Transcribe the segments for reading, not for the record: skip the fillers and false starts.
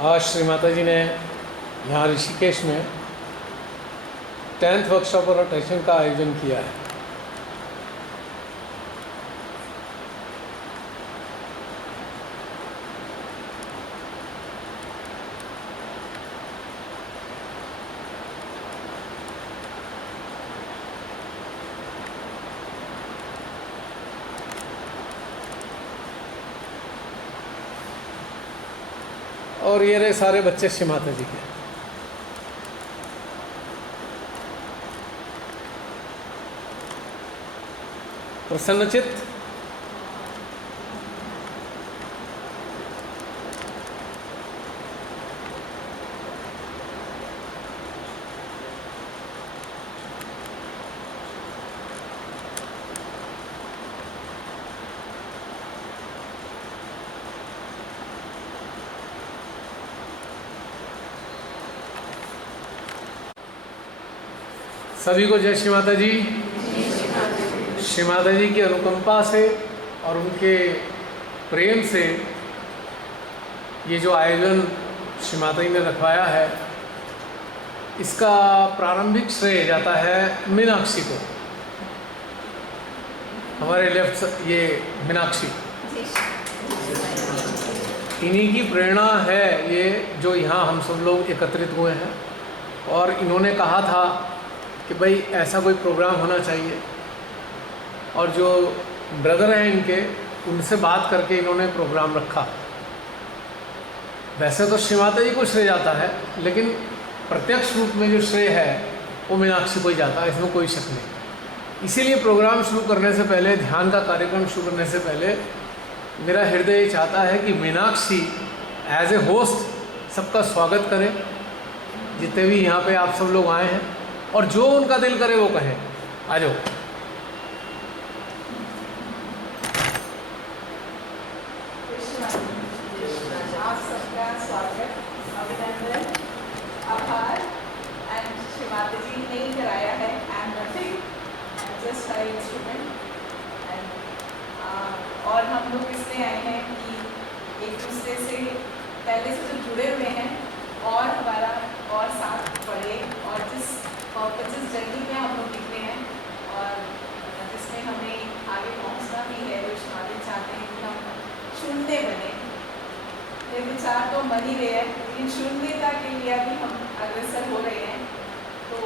आज श्री माता जी ने यहाँ ऋषिकेश में 10th वर्कशॉप और रोटेशन का आयोजन किया है। और ये रहे सारे बच्चे श्री माता जी के। प्रसन्नचित्त, सभी को जय श्री माता जी। श्री माता जी की अनुकंपा से और उनके प्रेम से ये जो आयोजन श्री माता जी ने रखवाया है, इसका प्रारंभिक श्रेय जाता है मीनाक्षी को। हमारे लेफ्ट ये मीनाक्षी, इन्हीं की प्रेरणा है ये जो यहाँ हम सब लोग एकत्रित हुए हैं। और इन्होंने कहा था कि भाई ऐसा कोई प्रोग्राम होना चाहिए, और जो ब्रदर हैं इनके, उनसे बात करके इन्होंने प्रोग्राम रखा। वैसे तो श्री माता जी को श्रेय जाता है, लेकिन प्रत्यक्ष रूप में जो श्रेय है वो मीनाक्षी को ही जाता है, इसमें कोई शक नहीं। इसीलिए प्रोग्राम शुरू करने से पहले, ध्यान का कार्यक्रम शुरू करने से पहले मेरा हृदय चाहता है कि मीनाक्षी एज ए होस्ट सबका स्वागत करें, जितने भी यहाँ पे आप सब लोग आए हैं, और जो उनका दिल करे वो कहें। आ जाओ। आप सबका स्वागत, अभिनंदन, आभार। एंड श्री माता जी ने ही कराया है। I am nothing, I am just her instrument. और हम लोग इसलिए आए हैं कि एक दूसरे से पहले से जो जुड़े हुए हैं और हमारा और साथ बढ़े, और जिस जर्नी में हम लोग निकले हैं और जिसमें हमें आगे पहुंचना भी है, जो श्री चाहते हैं कि हम शून्य बने। ये विचार तो बन ही रहे हैं, लेकिन शून्यता के लिए भी हम अग्रसर हो रहे हैं। तो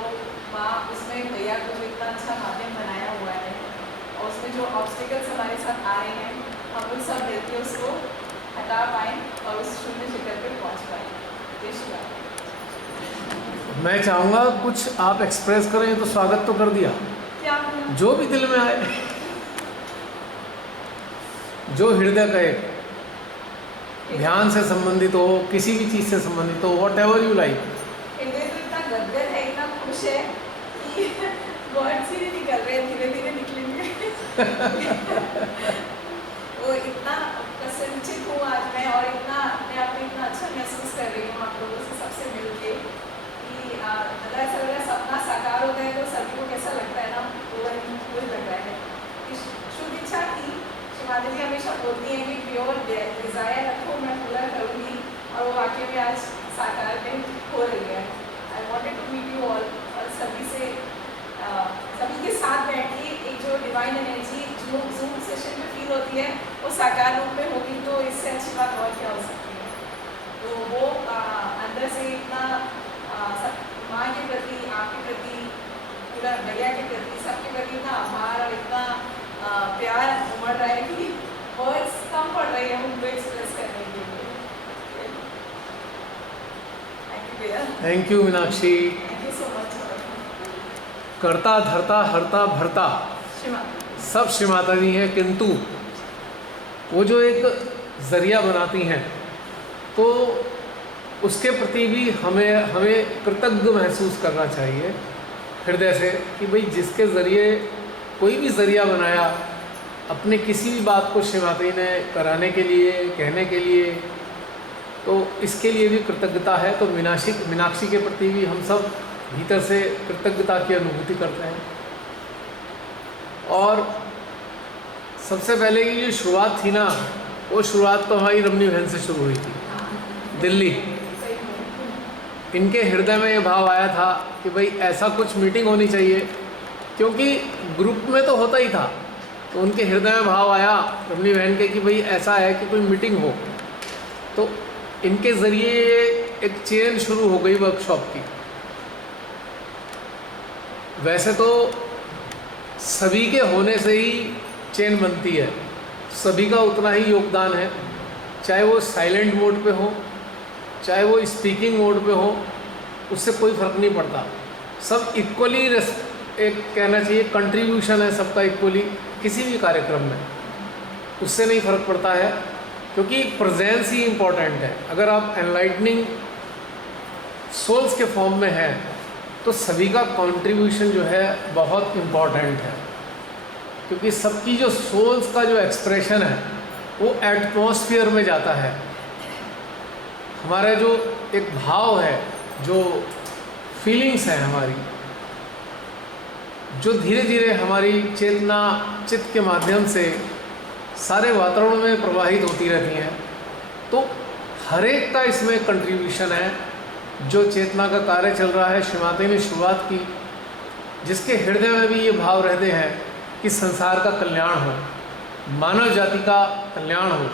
माँ उसमें भैया को जो इतना अच्छा माध्यम बनाया हुआ है, और उसमें जो ऑब्स्टिकल्स हमारे साथ आ रहे हैं, हम लोग सब मिलकर उसको हटा पाएँ और उस शून्य शिखर पर पहुँच पाएँ। जय श्री राम। मैं चाहूँगा कुछ आप एक्सप्रेस करें, तो स्वागत तो कर दिया, क्या जो भी दिल में आए, जो हृदय कहे, ध्यान से संबंधित हो, किसी भी चीज़ से संबंधित हो, वॉट एवर यू लाइक। हृदय तो इतना गदगद है, इतना खुश है कि वर्ड्स ही नहीं निकल रहे, धीरे धीरे निकलेंगे। वो इतना प्रसन्नचित हूँ आज मैं, और इतना अपने आप में इतना अच्छा महसूस कर रही हूँ आप लोगों से सबसे मिलके, कि मतलब ऐसा लग रहा है सपना साकार होता है तो सभी को कैसा लगता है ना, वो लग रहा है। शुद्ध इच्छा थी, श्री माता जी हमेशा बोलती हैं कि प्योर डिज़ायर रखो, मैं पूरा करूँगी, और वो वाकई में आज साकार में हो रही है। I wanted to meet you all, और सभी से सभी के साथ बैठिए। एक जो डिवाइन एनर्जी जो जूम सेशन में फील होती है, वो साकार रूप में होगी, तो इससे अच्छी बात और क्या हो सकती है। तो वो अंदर से इतना माँ के प्रति, आपके प्रति, पूरा भैया के प्रति, सबके प्रति इतना आभार और इतना प्यार उमड़ रहा है कि वर्ड्स कम पड़ रहे हैं उनको एक्सप्रेस करने के लिए। थैंक यू भैया। Thank you Meenakshi. Thank you so much. करता धरता हरता भरता सब श्री माता जी हैं, किंतु वो जो एक ज़रिया बनाती हैं, तो उसके प्रति भी हमें कृतज्ञ महसूस करना चाहिए हृदय से, कि भाई जिसके ज़रिए कोई भी ज़रिया बनाया अपने किसी भी बात को श्री माता जी ने कराने के लिए, कहने के लिए, तो इसके लिए भी कृतज्ञता है। तो मीनाक्षी के प्रति भी हम सब भीतर से कृतज्ञता की अनुभूति करते हैं। और सबसे पहले की जो शुरुआत थी ना, वो शुरुआत तो हमारी रमनी बहन से शुरू हुई थी, दिल्ली। इनके हृदय में ये भाव आया था कि भाई ऐसा कुछ मीटिंग होनी चाहिए, क्योंकि ग्रुप में तो होता ही था, तो उनके हृदय में भाव आया रमणी बहन के कि भाई ऐसा है कि कोई मीटिंग हो। तो इनके ज़रिए एक चेन शुरू हो गई वर्कशॉप की। वैसे तो सभी के होने से ही चेन बनती है, सभी का उतना ही योगदान है, चाहे वो साइलेंट मोड पे हो, चाहे वो स्पीकिंग मोड पे हो, उससे कोई फ़र्क नहीं पड़ता। सब इक्वली एक कहना चाहिए कंट्रीब्यूशन है सबका इक्वली किसी भी कार्यक्रम में, उससे नहीं फ़र्क पड़ता है, क्योंकि प्रेजेंस ही इम्पोर्टेंट है। अगर आप एनलाइटनिंग सोल्स के फॉर्म में हैं तो सभी का कंट्रीब्यूशन जो है बहुत इम्पोर्टेंट है, क्योंकि सबकी जो सोल्स का जो एक्सप्रेशन है वो एटमॉस्फेयर में जाता है। हमारा जो एक भाव है, जो फीलिंग्स हैं हमारी, जो धीरे धीरे हमारी चेतना चित्त के माध्यम से सारे वातावरण में प्रवाहित होती रहती हैं, तो हर एक का इसमें कंट्रीब्यूशन है। जो चेतना का कार्य चल रहा है, श्रीमाता ने शुरुआत की, जिसके हृदय में भी ये भाव रहते हैं कि संसार का कल्याण हो, मानव जाति का कल्याण हो,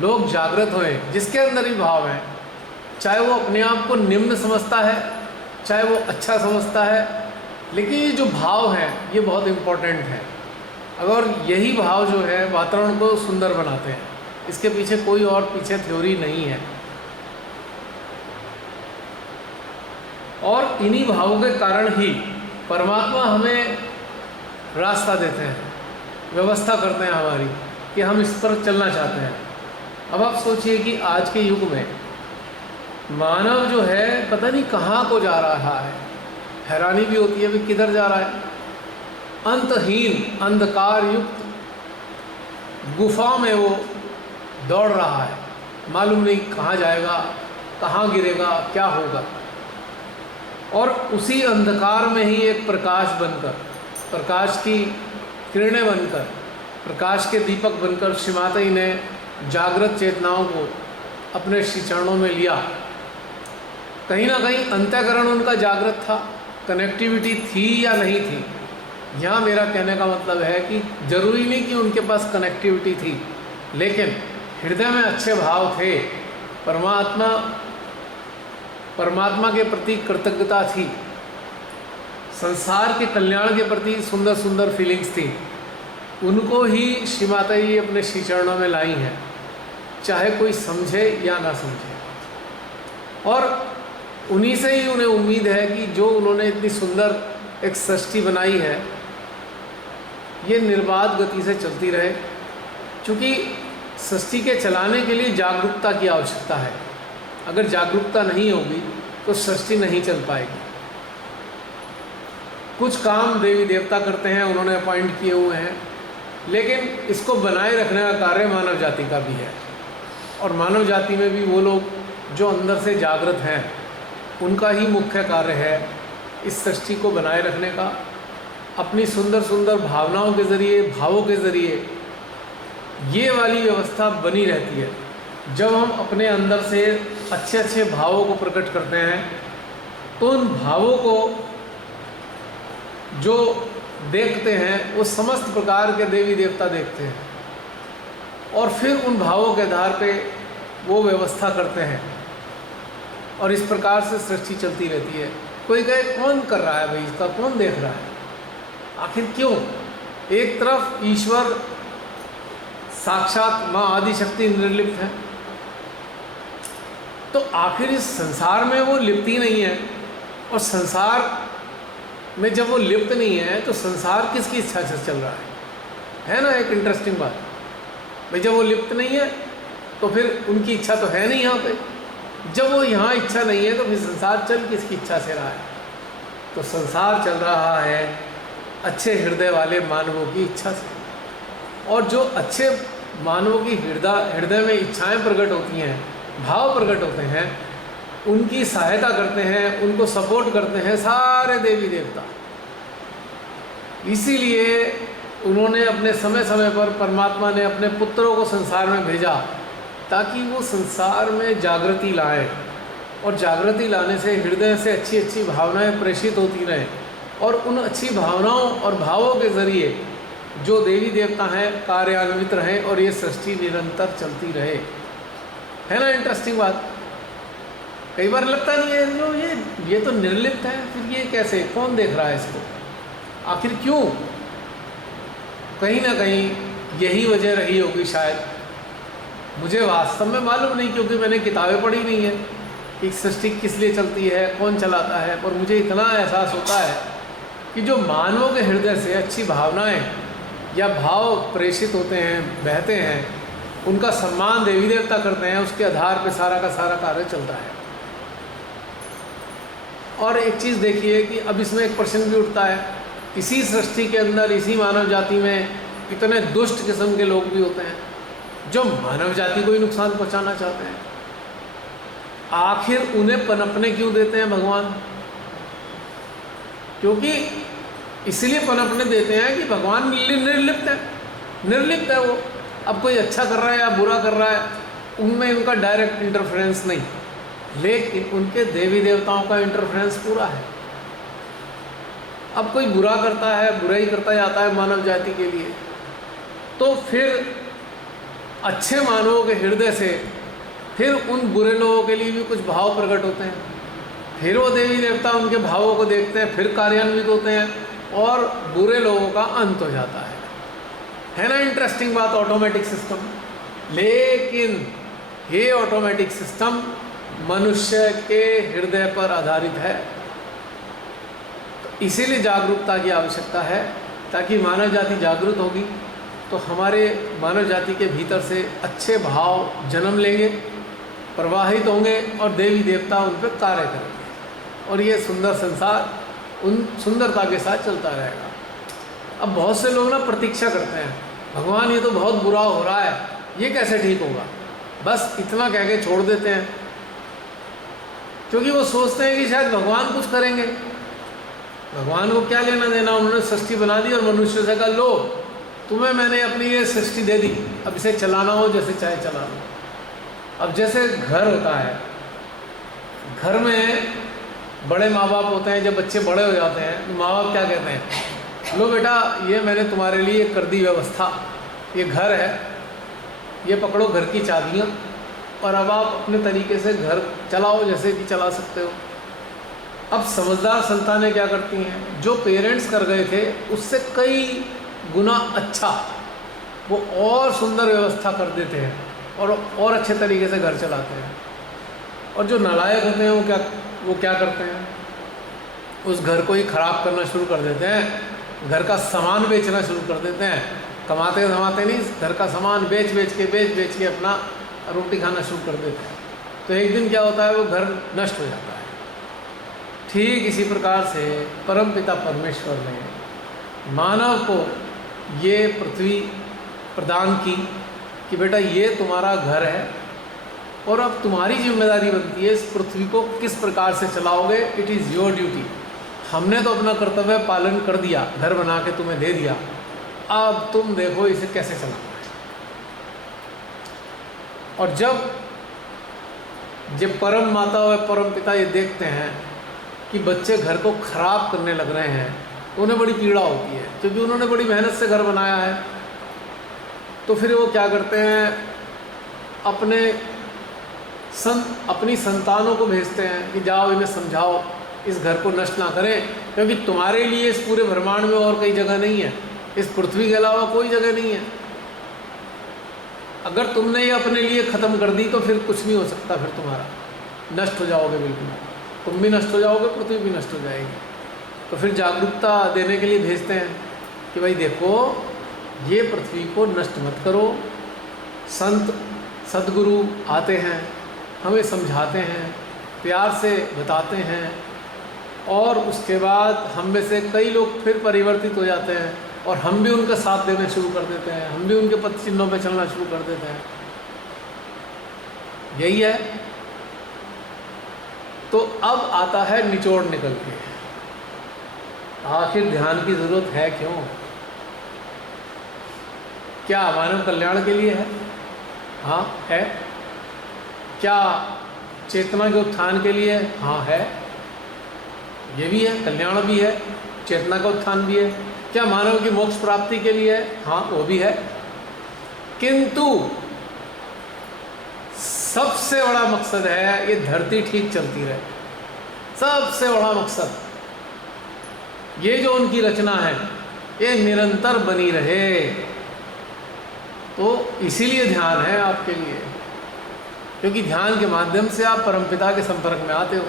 लोग जागृत होएं, जिसके अंदर भी भाव हैं, चाहे वो अपने आप को निम्न समझता है, चाहे वो अच्छा समझता है, लेकिन ये जो भाव हैं ये बहुत इम्पोर्टेंट है। अगर यही भाव जो है वातावरण को सुंदर बनाते हैं, इसके पीछे कोई और पीछे थ्योरी नहीं है। और इन्हीं भावों के कारण ही परमात्मा हमें रास्ता देते हैं, व्यवस्था करते हैं हमारी कि हम इस पर चलना चाहते हैं। अब आप सोचिए कि आज के युग में मानव जो है पता नहीं कहाँ को जा रहा है, हैरानी भी होती है कि किधर जा रहा है। अंतहीन अंधकार युक्त गुफा में वो दौड़ रहा है, मालूम नहीं कहाँ जाएगा, कहाँ गिरेगा, क्या होगा। और उसी अंधकार में ही एक प्रकाश बनकर, प्रकाश की किरणें बनकर, प्रकाश के दीपक बनकर श्रीमाता जी ने जागृत चेतनाओं को अपने श्री चरणों में लिया। कहीं ना कहीं अंतःकरण उनका जागृत था, कनेक्टिविटी थी या नहीं थी। यहाँ मेरा कहने का मतलब है कि जरूरी नहीं कि उनके पास कनेक्टिविटी थी, लेकिन हृदय में अच्छे भाव थे, परमात्मा के प्रति कृतज्ञता थी, संसार के कल्याण के प्रति सुंदर सुंदर फीलिंग्स थी। उनको ही श्री माता जी अपने श्री चरणों में लाई हैं, चाहे कोई समझे या ना समझे। और उन्हीं से ही उन्हें उम्मीद है कि जो उन्होंने इतनी सुंदर एक सृष्टि बनाई है ये निर्बाध गति से चलती रहे, क्योंकि सृष्टि के चलाने के लिए जागरूकता की आवश्यकता है। अगर जागरूकता नहीं होगी तो सृष्टि नहीं चल पाएगी। कुछ काम देवी देवता करते हैं, उन्होंने अपॉइंट किए हुए हैं, लेकिन इसको बनाए रखने का कार्य मानव जाति का भी है। और मानव जाति में भी वो लोग जो अंदर से जागृत हैं, उनका ही मुख्य कार्य है इस सृष्टि को बनाए रखने का। अपनी सुंदर सुंदर भावनाओं के ज़रिए, भावों के ज़रिए ये वाली व्यवस्था बनी रहती है। जब हम अपने अंदर से अच्छे अच्छे भावों को प्रकट करते हैं तो उन भावों को जो देखते हैं वो समस्त प्रकार के देवी देवता देखते हैं, और फिर उन भावों के आधार पे वो व्यवस्था करते हैं, और इस प्रकार से सृष्टि चलती रहती है। कोई कहे कौन कर रहा है भाई, इसका कौन देख रहा है, आखिर क्यों? एक तरफ ईश्वर साक्षात माँ आदिशक्ति निर्लिप्त है, तो आखिर इस संसार में वो लिप्त ही नहीं है। और संसार में जब वो लिप्त नहीं है तो संसार किसकी इच्छा से चल रहा है ना? एक इंटरेस्टिंग बात भाई, जब वो लिप्त नहीं है तो फिर उनकी इच्छा तो है नहीं यहाँ पे। जब वो यहाँ इच्छा नहीं है तो फिर संसार चल किसकी इच्छा से रहा है? तो संसार चल रहा है अच्छे हृदय वाले मानवों की इच्छा से। और जो अच्छे मानवों की हृदय में इच्छाएं प्रकट होती हैं, भाव प्रकट होते हैं, उनकी सहायता करते हैं, उनको सपोर्ट करते हैं सारे देवी देवता। इसीलिए उन्होंने अपने समय समय पर, परमात्मा ने अपने पुत्रों को संसार में भेजा ताकि वो संसार में जागृति लाएं, और जागृति लाने से हृदय से अच्छी अच्छी भावनाएं प्रेषित होती रहें, और उन अच्छी भावनाओं और भावों के ज़रिए जो देवी देवता हैं कार्यान्वित रहें और ये सृष्टि निरंतर चलती रहे। है ना इंटरेस्टिंग बात? कई बार लगता नहीं है जो ये तो निर्लिप्त है, फिर ये कैसे, कौन देख रहा है इसको, आखिर क्यों? कहीं ना कहीं यही वजह रही होगी शायद। मुझे वास्तव में मालूम नहीं, क्योंकि मैंने किताबें पढ़ी नहीं है कि सृष्टि किस लिए चलती है, कौन चलाता है, पर मुझे इतना एहसास होता है कि जो मानवों के हृदय से अच्छी भावनाएं या भाव प्रेषित होते हैं, बहते हैं, उनका सम्मान देवी देवता करते हैं, उसके आधार पे सारा का सारा कार्य चलता है। और एक चीज़ देखिए कि अब इसमें एक प्रश्न भी उठता है, इसी सृष्टि के अंदर, इसी मानव जाति में इतने दुष्ट किस्म के लोग भी होते हैं जो मानव जाति को ही नुकसान पहुंचाना चाहते हैं। आखिर उन्हें पनपने क्यों देते हैं भगवान? क्योंकि इसलिए पनपने देते हैं कि भगवान निर्लिप्त है, निर्लिप्त है वो। अब कोई अच्छा कर रहा है या बुरा कर रहा है, उनमें उनका डायरेक्ट इंटरफेरेंस नहीं, लेकिन उनके देवी देवताओं का इंटरफेरेंस पूरा है। अब कोई बुरा करता है, बुराई करता जाता है मानव जाति के लिए, तो फिर अच्छे मानवों के हृदय से फिर उन बुरे लोगों के लिए भी कुछ भाव प्रकट होते हैं, फिर वो देवी देवता उनके भावों को देखते हैं, फिर कार्यान्वित होते हैं, और बुरे लोगों का अंत हो जाता है ना इंटरेस्टिंग बात? Automatic system. लेकिन ये ऑटोमेटिक सिस्टम मनुष्य के हृदय पर आधारित है, तो इसीलिए जागरूकता की आवश्यकता है, ताकि मानव जाति जागरूक होगी तो हमारे मानव जाति के भीतर से अच्छे भाव जन्म लेंगे, प्रवाहित होंगे, और देवी देवता उन पर कार्य करेंगे, और ये सुंदर संसार उन सुंदरता के साथ चलता रहेगा। अब बहुत से लोग ना प्रतीक्षा करते हैं, भगवान ये तो बहुत बुरा हो रहा है, ये कैसे ठीक होगा, बस इतना कह के छोड़ देते हैं, क्योंकि वो सोचते हैं कि शायद भगवान कुछ करेंगे। भगवान को क्या लेना देना, उन्होंने सृष्टि बना दी और मनुष्य से कहा लो तुम्हें मैंने अपनी ये सृष्टि दे दी, अब इसे चलाना हो जैसे चाहे चला लो। अब जैसे घर होता है, घर में बड़े माँ बाप होते हैं, जब बच्चे बड़े हो जाते हैं तो माँ बाप क्या कहते हैं, लो बेटा ये मैंने तुम्हारे लिए कर दी व्यवस्था, ये घर है, ये पकड़ो घर की चाबियाँ, और अब आप अपने तरीके से घर चलाओ जैसे भी चला सकते हो। अब समझदार संतानें क्या करती हैं, जो पेरेंट्स कर गए थे उससे कई गुना अच्छा वो और सुंदर व्यवस्था कर देते हैं और अच्छे तरीके से घर चलाते हैं। और जो नालायक होते हैं वो क्या करते हैं, उस घर को ही ख़राब करना शुरू कर देते हैं, घर का सामान बेचना शुरू कर देते हैं, कमाते धमाते नहीं, घर का सामान बेच बेच के अपना रोटी खाना शुरू कर देते हैं। तो एक दिन क्या होता है, वो घर नष्ट हो जाता है। ठीक इसी प्रकार से परमपिता परमेश्वर ने मानव को ये पृथ्वी प्रदान की कि बेटा ये तुम्हारा घर है, और अब तुम्हारी जिम्मेदारी बनती है इस पृथ्वी को किस प्रकार से चलाओगे, इट इज़ योर ड्यूटी। हमने तो अपना कर्तव्य पालन कर दिया, घर बना के तुम्हें दे दिया, अब तुम देखो इसे कैसे चलाना है। और जब परम माता और परम पिता ये देखते हैं कि बच्चे घर को ख़राब करने लग रहे हैं, तो उन्हें बड़ी पीड़ा होती है, क्योंकि उन्होंने बड़ी मेहनत से घर बनाया है। तो फिर वो क्या करते हैं, अपनी संतानों को भेजते हैं कि जाओ इन्हें समझाओ, इस घर को नष्ट ना करें, क्योंकि तुम्हारे लिए इस पूरे ब्रह्मांड में और कई जगह नहीं है, इस पृथ्वी के अलावा कोई जगह नहीं है। अगर तुमने ये अपने लिए ख़त्म कर दी तो फिर कुछ नहीं हो सकता, फिर तुम्हारा नष्ट हो जाओगे, बिल्कुल तुम भी नष्ट हो जाओगे, पृथ्वी भी नष्ट हो जाएगी। तो फिर जागरूकता देने के लिए भेजते हैं कि भाई देखो ये पृथ्वी को नष्ट मत करो। संत सद्गुरु आते हैं, हमें समझाते हैं, प्यार से बताते हैं, और उसके बाद हम में से कई लोग फिर परिवर्तित हो जाते हैं, और हम भी उनका साथ देना शुरू कर देते हैं, हम भी उनके पथ चिन्हों पर चलना शुरू कर देते हैं। यही है। तो अब आता है निचोड़ निकल के, आखिर ध्यान की ज़रूरत है क्यों? क्या मानव कल्याण के लिए है? हाँ है। क्या चेतना के उत्थान के लिए? हाँ है, ये भी है, कल्याण भी है, चेतना का उत्थान भी है। क्या मानव की मोक्ष प्राप्ति के लिए है? हाँ वो भी है। किंतु सबसे बड़ा मकसद है ये धरती ठीक चलती रहे। सबसे बड़ा मकसद ये जो उनकी रचना है ये निरंतर बनी रहे। तो इसीलिए ध्यान है आपके लिए, क्योंकि ध्यान के माध्यम से आप परमपिता के संपर्क में आते हो,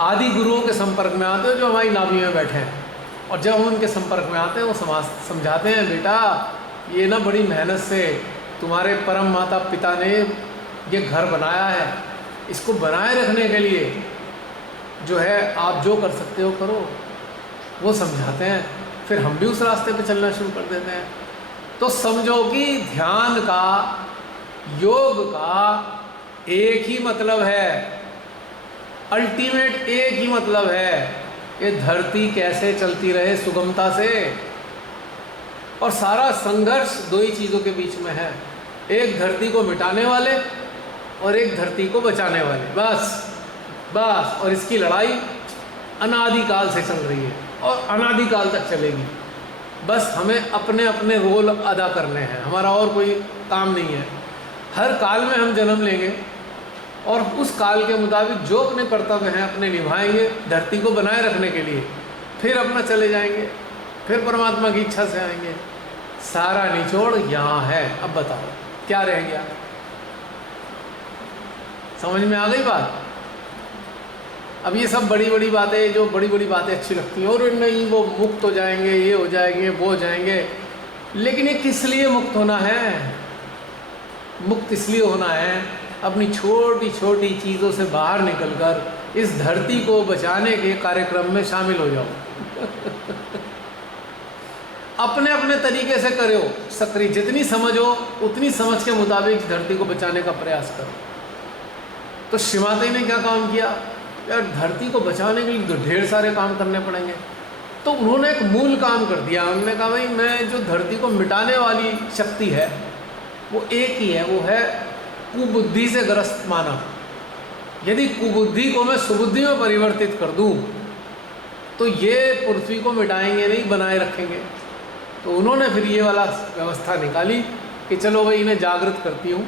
आदि गुरुओं के संपर्क में आते हो जो हमारी नाभि में बैठे हैं। और जब हम उनके संपर्क में आते हैं वो समझाते हैं, बेटा ये ना बड़ी मेहनत से तुम्हारे परम माता पिता ने ये घर बनाया है, इसको बनाए रखने के लिए जो है आप जो कर सकते हो करो, वो समझाते हैं। फिर हम भी उस रास्ते पे चलना शुरू कर देते हैं। तो समझो कि ध्यान का, योग का एक ही मतलब है, अल्टीमेट एक ही मतलब है, ये धरती कैसे चलती रहे सुगमता से। और सारा संघर्ष दो ही चीज़ों के बीच में है, एक धरती को मिटाने वाले और एक धरती को बचाने वाले, बस। और इसकी लड़ाई अनादिकाल से चल रही है और अनादिकाल तक चलेगी। बस हमें अपने अपने रोल अदा करने हैं, हमारा और कोई काम नहीं है। हर काल में हम जन्म लेंगे और उस काल के मुताबिक जो अपने कर्तव्य हैं अपने निभाएंगे धरती को बनाए रखने के लिए, फिर अपना चले जाएंगे, फिर परमात्मा की इच्छा से आएंगे। सारा निचोड़ यहाँ है। अब बताओ क्या रह गया? समझ में आ गई बात? अब ये सब बड़ी बड़ी बातें, जो बड़ी बड़ी बातें अच्छी लगती हैं, और नहीं वो मुक्त हो जाएंगे, ये हो जाएंगे, वो हो जाएंगे, लेकिन ये किस लिए मुक्त होना है? मुक्त इसलिए होना है अपनी छोटी छोटी चीज़ों से बाहर निकलकर इस धरती को बचाने के कार्यक्रम में शामिल हो जाओ। अपने अपने तरीके से करो, सक्रिय जितनी समझ हो उतनी समझ के मुताबिक धरती को बचाने का प्रयास करो। तो श्रीमाता ने क्या काम किया? यार धरती को बचाने के लिए तो ढेर सारे काम करने पड़ेंगे। तो उन्होंने एक मूल काम कर दिया। उन्होंने कहा भाई मैं जो धरती को मिटाने वाली शक्ति है वो एक ही है, वो है कुबुद्धि से ग्रस्त मानव। यदि कुबुद्धि को मैं सुबुद्धि में परिवर्तित कर दूं तो ये पृथ्वी को मिटाएंगे नहीं, बनाए रखेंगे। तो उन्होंने फिर ये वाला व्यवस्था निकाली कि चलो भाई इन्हें जागृत करती हूँ।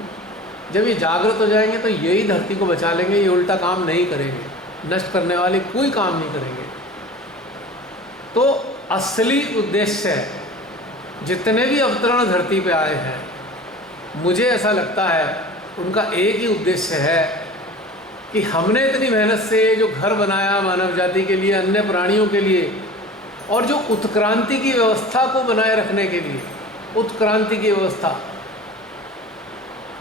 जब ये जागृत हो जाएंगे तो यही धरती को बचा लेंगे, ये उल्टा काम नहीं करेंगे, नष्ट करने वाले कोई काम नहीं करेंगे। तो असली उद्देश्य है, जितने भी अवतरण धरती पे आए हैं, मुझे ऐसा लगता है उनका एक ही उद्देश्य है कि हमने इतनी मेहनत से जो घर बनाया मानव जाति के लिए, अन्य प्राणियों के लिए, और जो उत्क्रांति की व्यवस्था को बनाए रखने के लिए, उत्क्रांति की व्यवस्था,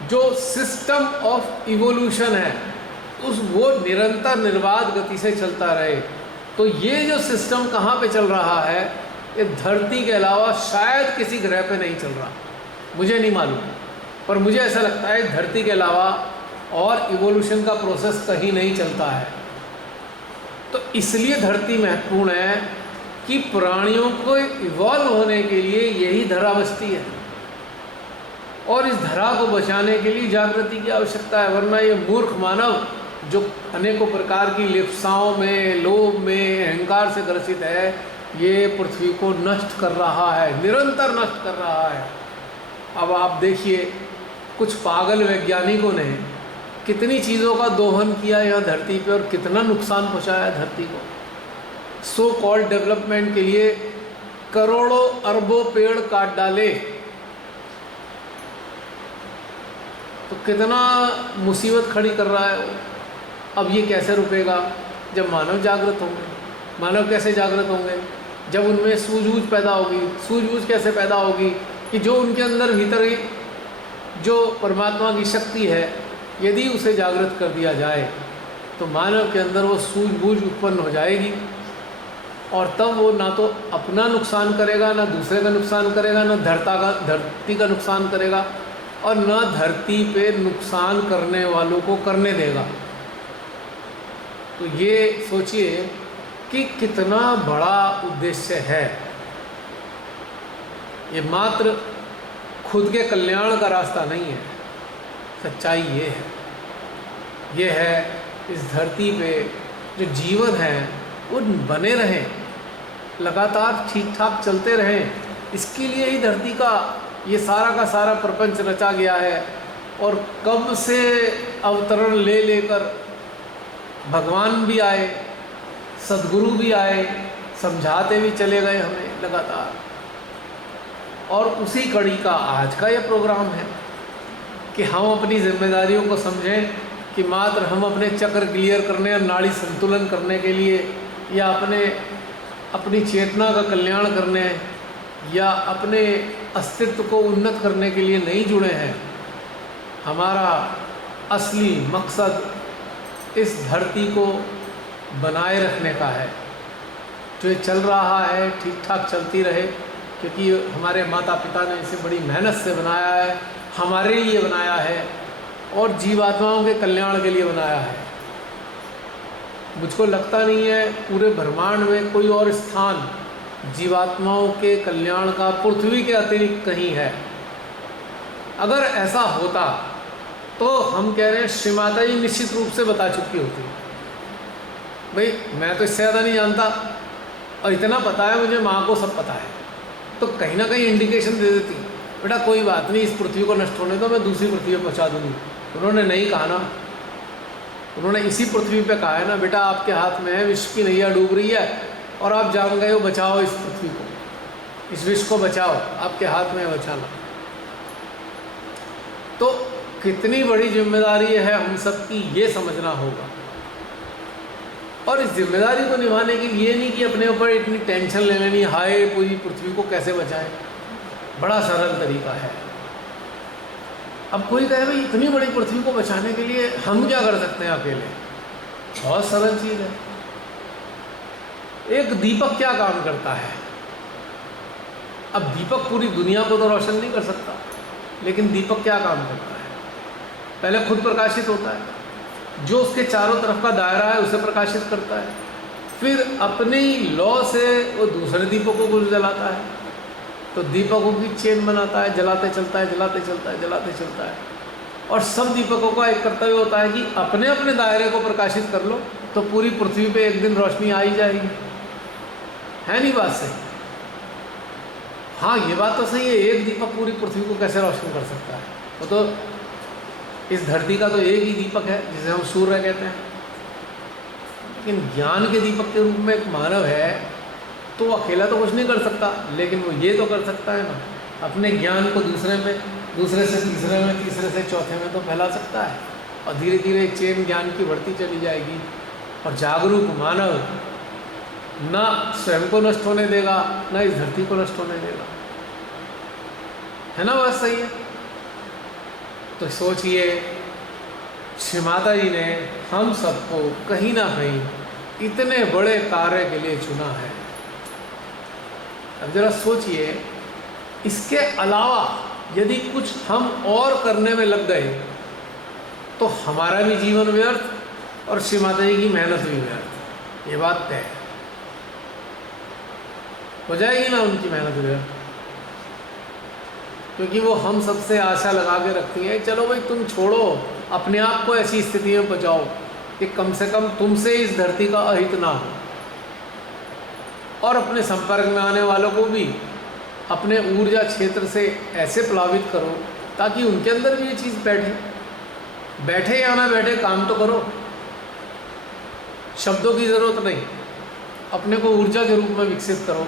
जो सिस्टम ऑफ इवोल्यूशन है, वो निरंतर निर्बाध गति से चलता रहे। तो ये जो सिस्टम कहाँ पे चल रहा है? ये धरती के अलावा शायद किसी ग्रह पे नहीं चल रहा, मुझे नहीं मालूम, पर मुझे ऐसा लगता है धरती के अलावा और इवोल्यूशन का प्रोसेस कहीं नहीं चलता है। तो इसलिए धरती महत्वपूर्ण है कि प्राणियों को इवॉल्व होने के लिए यही धरा बसती है, और इस धरा को बचाने के लिए जागृति की आवश्यकता है। वरना ये मूर्ख मानव जो अनेकों प्रकार की लिप्साओं में, लोभ में, अहंकार से ग्रसित है, ये पृथ्वी को नष्ट कर रहा है, निरंतर नष्ट कर रहा है। अब आप देखिए कुछ पागल वैज्ञानिकों ने कितनी चीज़ों का दोहन किया यहाँ धरती पे और कितना नुकसान पहुँचाया धरती को। सो कॉल्ड डेवलपमेंट के लिए करोड़ों अरबों पेड़ काट डाले, तो कितना मुसीबत खड़ी कर रहा है वो। अब ये कैसे रुकेगा? जब मानव जागृत होंगे। मानव कैसे जागृत होंगे? जब उनमें सूझबूझ पैदा होगी। सूझबूझ कैसे पैदा होगी? कि जो उनके अंदर भीतर ही जो परमात्मा की शक्ति है, यदि उसे जागृत कर दिया जाए तो मानव के अंदर वो सूझबूझ उत्पन्न हो जाएगी, और तब वो ना तो अपना नुकसान करेगा, ना दूसरे का नुकसान करेगा, ना धरती का नुकसान करेगा, और न धरती पे नुकसान करने वालों को करने देगा। तो ये सोचिए कि कितना बड़ा उद्देश्य है। ये मात्र खुद के कल्याण का रास्ता नहीं है, सच्चाई ये है। ये है इस धरती पे जो जीवन है वो बने रहें, लगातार ठीक ठाक चलते रहें। इसके लिए ही धरती का ये सारा का सारा प्रपंच रचा गया है। और कब से अवतरण ले लेकर भगवान भी आए, सद्गुरु भी आए, समझाते भी चले गए हमें लगातार। और उसी कड़ी का आज का ये प्रोग्राम है कि हम अपनी जिम्मेदारियों को समझें कि मात्र हम अपने चक्र क्लियर करने और नाड़ी संतुलन करने के लिए या अपनी चेतना का कल्याण करने या अपने अस्तित्व को उन्नत करने के लिए नहीं जुड़े हैं। हमारा असली मकसद इस धरती को बनाए रखने का है। जो ये चल रहा है ठीक ठाक चलती रहे, क्योंकि हमारे माता पिता ने इसे बड़ी मेहनत से बनाया है, हमारे लिए बनाया है और जीवात्माओं के कल्याण के लिए बनाया है। मुझको लगता नहीं है पूरे ब्रह्मांड में कोई और स्थान जीवात्माओं के कल्याण का पृथ्वी के अतिरिक्त कहीं है। अगर ऐसा होता तो हम कह रहे हैं श्री माता जी निश्चित रूप से बता चुकी होती। भाई मैं तो इससे ज़्यादा नहीं जानता और इतना पता है मुझे, माँ को सब पता है, तो कहीं ना कहीं इंडिकेशन दे देती, बेटा कोई बात नहीं, इस पृथ्वी को नष्ट होने दो, मैं दूसरी पृथ्वी पर पहुँचा दूँगी। उन्होंने नहीं कहा ना, उन्होंने इसी पृथ्वी पे कहा है ना, बेटा आपके हाथ में है, विश्व की नैया डूब रही है और आप जान गए हो, बचाओ इस पृथ्वी को, इस विश्व को बचाओ, आपके हाथ में है बचाना। तो कितनी बड़ी जिम्मेदारी है हम सबकी, ये समझना होगा। और इस जिम्मेदारी को निभाने के लिए नहीं कि अपने ऊपर इतनी टेंशन ले लेनी, हाय पूरी पृथ्वी को कैसे बचाएं। बड़ा सरल तरीका है। अब कोई कहे भाई इतनी बड़ी पृथ्वी को बचाने के लिए हम क्या कर सकते हैं अकेले? बहुत सरल चीज़ है। एक दीपक क्या काम करता है? अब दीपक पूरी दुनिया को तो रोशन नहीं कर सकता, लेकिन दीपक क्या काम करता है? पहले खुद प्रकाशित होता है, जो उसके चारों तरफ का दायरा है उसे प्रकाशित करता है, फिर अपनी लौ से वो दूसरे दीपकों को जलाता है, तो दीपकों की चेन बनाता है, जलाते चलता है, जलाते चलता है, जलाते चलता है। और सब दीपकों का एक कर्तव्य होता है कि अपने अपने दायरे को प्रकाशित कर लो, तो पूरी पृथ्वी पे एक दिन रोशनी आ ही जाएगी। है नहीं बात सही? हाँ ये बात तो सही है, एक दीपक पूरी पृथ्वी को कैसे रोशन कर सकता है? वो तो इस धरती का तो एक ही दीपक है जिसे हम सूर्य कहते हैं। लेकिन ज्ञान के दीपक के रूप में एक मानव है, तो वो अकेला तो कुछ नहीं कर सकता, लेकिन वो ये तो कर सकता है ना, अपने ज्ञान को दूसरे में, दूसरे से तीसरे में, तीसरे से चौथे में तो फैला सकता है। और धीरे धीरे चेन ज्ञान की बढ़ती चली जाएगी। और जागरूक मानव ना स्वयं को नष्ट होने देगा, ना इस धरती को नष्ट होने देगा। है ना बात सही है? तो सोचिए, श्री माता जी ने हम सबको कहीं ना कहीं इतने बड़े कार्य के लिए चुना है। अब जरा सोचिए, इसके अलावा यदि कुछ हम और करने में लग गए तो हमारा भी जीवन व्यर्थ और श्री माता जी की मेहनत भी व्यर्थ। ये बात तय है, हो जाएगी ना उनकी मेहनत व्यर्थ, क्योंकि वो हम सबसे आशा लगा के रखती हैं, चलो भाई तुम छोड़ो, अपने आप को ऐसी स्थिति में पहुँचाओ कि कम से कम तुमसे इस धरती का अहित ना हो, और अपने संपर्क में आने वालों को भी अपने ऊर्जा क्षेत्र से ऐसे प्लावित करो ताकि उनके अंदर भी ये चीज़ बैठे या ना बैठे, काम तो करो। शब्दों की ज़रूरत नहीं, अपने को ऊर्जा के रूप में विकसित करो,